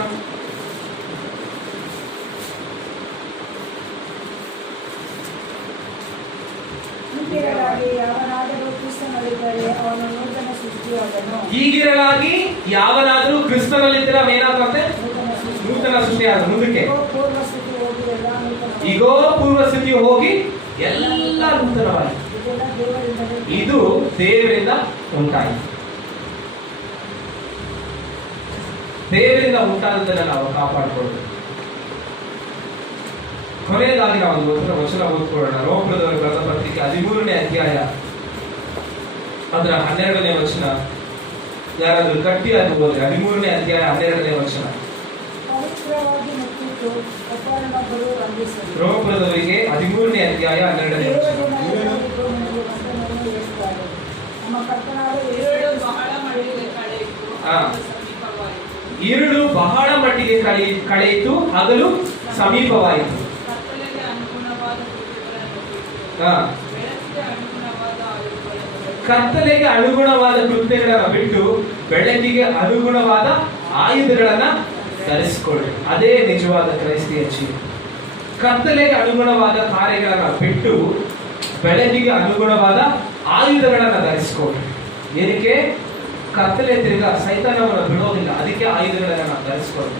ಹೀಗಿರಲಾಗಿ ಯಾವನಾದರೂ ಕ್ರಿಸ್ತನಲ್ಲಿದ್ದರೆ ಅವನು ಏನಾಗುತ್ತೆ? ನೂತನ ಸೃಷ್ಟಿಯಾದ. ಮುಂದಕ್ಕೆ, ಈಗೋ ಪೂರ್ವ ಸ್ಥಿತಿ ಹೋಗಿ ಎಲ್ಲ ನೂತನವಾಗಿದೆ. ಇದು ದೇವರಿಂದ ಉಂಟಾಯಿತು. ದೇವರಿಂದ ಉಂಟಾದದನ್ನ ನಾವು ಕಾಪಾಡಿಕೊಳ್ಳಬೇಕು. ಕೊನೆಯದಾಗಿ ನಾವು ಒಂದು ವಚನ ಓದ್ಕೊಳ್ಳೋಣ. ರೋಮಪುರದವರ ಬರೆದ ಪತ್ರಿಕೆ 13ನೇ ಅಧ್ಯಾಯ ಅದರ 12ನೇ ವಚನ. ಯಾರಾದ್ರೂ ಗಟ್ಟಿಯಾಗಿ ಹೋದ್ರೆ 13ನೇ ಅಧ್ಯಾಯ 12ನೇ ವಚನ. ರೋಮಪುರದವರಿಗೆ 13ನೇ ಅಧ್ಯಾಯ 12ನೇ ವಚನ. ഇരുಳು ಬಹಳ ಮಟ್ಟಿಗೆ ಕಳೆಯಿತು, ಹಗಲು ಸಮೀಪವಾಯಿತು. ಕತ್ತಲೆಗೆ ಅನುಗುಣವಾದ ಕೃತ್ಯಗಳನ್ನ ಬಿಟ್ಟು ಬೆಳಕಿಗೆ ಅನುಗುಣವಾದ ಆಯುಧಗಳನ್ನ ಧರಿಸಿಕೊಳ್ಳಿ. ಅದೇ ನಿಜವಾದ ಕ್ರೈಸ್ತಿಯ ಜೀವನ. ಕತ್ತಲೆಗೆ ಅನುಗುಣವಾದ ಕಾರ್ಯಗಳನ್ನ ಬಿಟ್ಟು ಬೆಳಕಿಗೆ ಅನುಗುಣವಾದ ಆಯುಧಗಳನ್ನ ಧರಿಸಿಕೊಳ್ಳಿ. ಏನಕ್ಕೆ? ಕತ್ತಲೆ ತಿರುಗ ಸೈತಾನವನ್ನು ಬಿಡೋದಿಲ್ಲ, ಅದಕ್ಕೆ ಆಯುಧಗಳನ್ನ ನಾವು ಧರಿಸಿಕೊಳ್ಳಿ.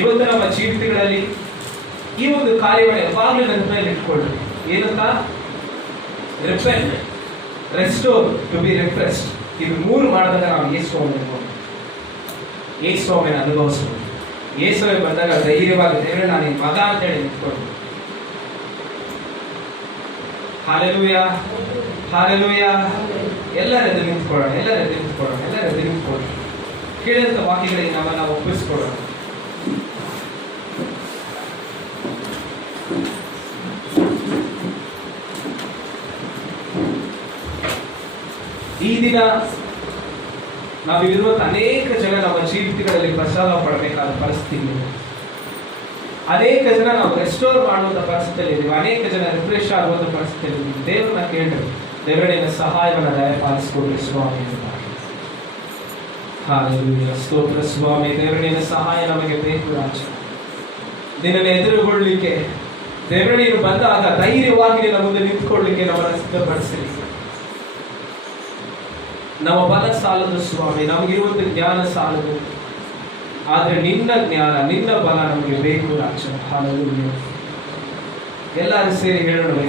ಇವತ್ತು ನಮ್ಮ ಜೀವಿತಗಳಲ್ಲಿ ಈ ಒಂದು ಕಾರ್ಯವನ್ನು ಯಾವಾಗಲೂ ನೆನಪಿನಲ್ಲಿ ಇಟ್ಕೊಳ್ಳಿ. ಏನಂತ? Repent, restore, to be refreshed. ಇದು 3 ಮಾಡಿದಾಗ ನಾವು ಯೇಸುವನ್ನು ಅನುಭವಿಸ್ಬೋದು. ಯೇಸುವೆ ಬಂದಾಗ ಧೈರ್ಯವಾಗಿ ದೇವರೇ ನಾನು ನಿನ್ನ ಮಗ ಅಂತ ಹೇಳಿ ನಿಂತ್ಕೊಂಡು, ಹಾಲೆಲೂಯಾ ಹಾಲೆಲೂಯಾ. ಎಲ್ಲರೆದ್ದು ನಿಂತ್ಕೊಳ್ಳೋಣ, ಎಲ್ಲರೆದ್ದು ನಿಂತ್ಕೊಳ್ಳೋಣ. ಕೇಳಿದಂಥ ವಾಕ್ಯಗಳಿಗೆ ನಾವು ಒಪ್ಪಿಸ್ಕೊಳ್ಳೋಣ. ಈ ದಿನ ನಾವಿರುವಂತ ಅನೇಕ ಜನ ನಮ್ಮ ಜೀವಿತಗಳಲ್ಲಿ ಪಶ್ಚಾತ್ತಾಪ ಪಡಬೇಕಾದ ಪರಿಸ್ಥಿತಿ ಇದೆ. ಅನೇಕ ಜನ ನಾವು ರೆಸ್ಟೋರ್ ಮಾಡುವಂತ ಪರಿಸ್ಥಿತಿಯಲ್ಲಿ ಇದ್ದೀವಿ. ಅನೇಕ ಜನ ರಿಫ್ರೆಶ್ ಆಗುವಂತ ಪರಿಸ್ಥಿತಿಯಲ್ಲಿ ಇದ್ದೀವಿ. ದೇವರನ್ನ ಕೇಳ್ರಿ, ದೇವರಿನ ಸಹಾಯವನ್ನು ದಯಪಾಲಿಸಿಕೊಡ್ರಿ ಸ್ವಾಮಿ. ಹಾಲೆಲೂಯಾ, ಸ್ತೋತ್ರ ಸ್ವಾಮಿ. ದೇವರಿನ ಸಹಾಯ ನಮಗೆ ಬೇಕು ರಾಜ. ನಿನ್ನನ್ನು ಎದುರುಗೊಳ್ಳಲಿಕ್ಕೆ ದೇವರ ನೀನು ಬಂದಾಗ ಧೈರ್ಯವಾಗಿ ನಿನ್ನ ಮುಂದೆ ನಿಂತ್ಕೊಳ್ಳಿಕ್ಕೆ ನಮ್ಮನ್ನು ಸಿದ್ಧಪಡಿಸಲಿ. ನಮ್ಮ ಬಲ ಸಾಲದು ಸ್ವಾಮಿ, ನಮಗಿರುವಂತ ಜ್ಞಾನ ಸಾಲದು, ಆದ್ರೆ ನಿನ್ನ ಜ್ಞಾನ ನಿನ್ನ ಬಲ ನಮಗೆ ಬೇಕು ರಾಜ. ಹಾಲೆಲೂಯಾ. ಎಲ್ಲರೂ ಸೇರಿ ಹೇಳೋಣ,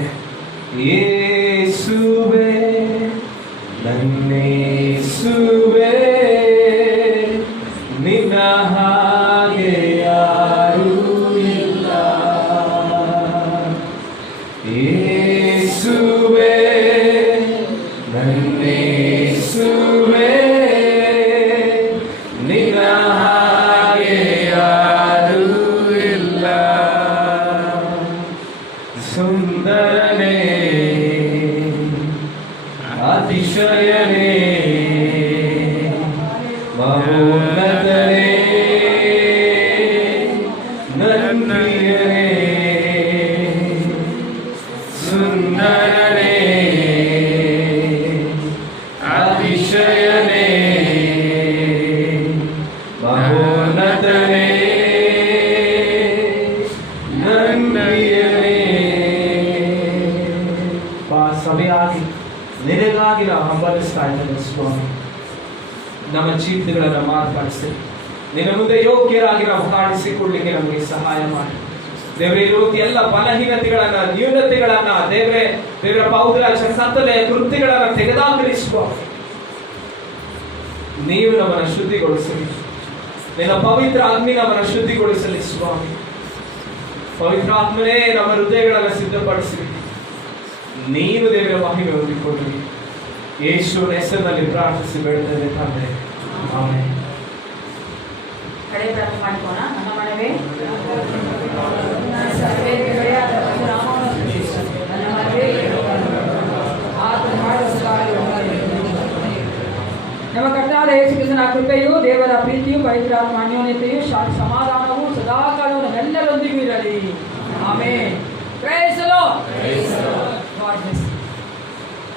ಯೇಸುವೇ ನನ್ನೇಸುವೇ, ನಿನ್ನ ಹಾಗೆ ಯಾರೂ ಇಲ್ಲ. ಯೇಸುವೇ ನನ್ನೇಸುವೇ, ನಿನ್ನ ಹಾಗೆ ಯಾರೂ ಇಲ್ಲ. ಸುಂದರನೇ ಅತಿಶಯನೇ ಮಹೋನ್ನತನೇ ನನ್ನಿಯನೇ ಸುಂದರನೇ ಅತಿಶಯನೇ ಮಹೋನ್ನತನೇ ನನ್ನಿಯನೇ. ಸಭೆಯಾಗಿ ನಿನಗಾಗಿ ನಾವು ಹಂಬಲಿಸ್ತಾ ಇದ್ದೇವೆ ಸ್ವಾಮಿ. ನಮ್ಮ ಜೀವಿತಗಳನ್ನು ಮಾರ್ಪಡಿಸಿ ನಿನ್ನ ಮುಂದೆ ಯೋಗ್ಯರಾಗಿ ನಾವು ಕಾಣಿಸಿಕೊಳ್ಳಿಕ್ಕೆ ನಮಗೆ ಸಹಾಯ ಮಾಡಿ ದೇವರೇ. ಇರುವಂತ ಎಲ್ಲ ಬಲಹೀನತೆಗಳನ್ನ ನ್ಯೂನತೆಗಳನ್ನ ದೇವರ ಪೌದ್ರಾಜ ಕತ್ತಲೆಯ ಕೃತ್ಯಗಳನ್ನ ತೆಗೆದಾಕರಿಸುವ ನೀವು ನಮ್ಮನ್ನು ಶುದ್ಧಿಗೊಳಿಸಲಿ. ನಿನ್ನ ಪವಿತ್ರ ಅಗ್ನಿ ನಮ್ಮನ್ನು ಶುದ್ಧಿಗೊಳಿಸಲಿ ಸ್ವಾಮಿ. ಪವಿತ್ರ ಆತ್ಮನೇ ನಮ್ಮ ಹೃದಯಗಳನ್ನು ಸಿದ್ಧಪಡಿಸಿ ನೀನು ದೇವರ ಮಹಿಮೆ ಹೊಂದಿಕೊಳ್ಳಿ. ಯೇಸುವಿನ ಹೆಸರಿನಲ್ಲಿ ಪ್ರಾರ್ಥಿಸಿ ಬೇಡುತ್ತೇವೆ ತಂದೆ, ಆಮೆನ್. ಕಡೆ ಪ್ರಾರ್ಥನೆ ಮಾಡಿಕೋಣ. ನನ್ನ ಮನವೇ ಸರ್ವೇಗಳಿಯಾದ ನಾಮವನ್ನು ಸ್ತುತಿಸು. ನನ್ನ ಮನವೇ ಆತನು ಮಾಡುವ ಕಾರ್ಯವನ್ನು ನಮ್ಮ ಕರ್ತಾದ ಯೇಸು ಕ್ರಿಸ್ತನ ಕೃಪೆಯು ದೇವರ ಪ್ರೀತಿಯು ಪವಿತ್ರಾತ್ಮ ಅನ್ಯೋನ್ಯತೆಯು ಶಾಂತಿ ಸಮಾಧಾನವು ಸದಾಕಾಲವು ನಮ್ಮೆಲ್ಲರೊಂದಿಗೂ ಇರಲಿ. Amen. Praise the Lord. God bless you.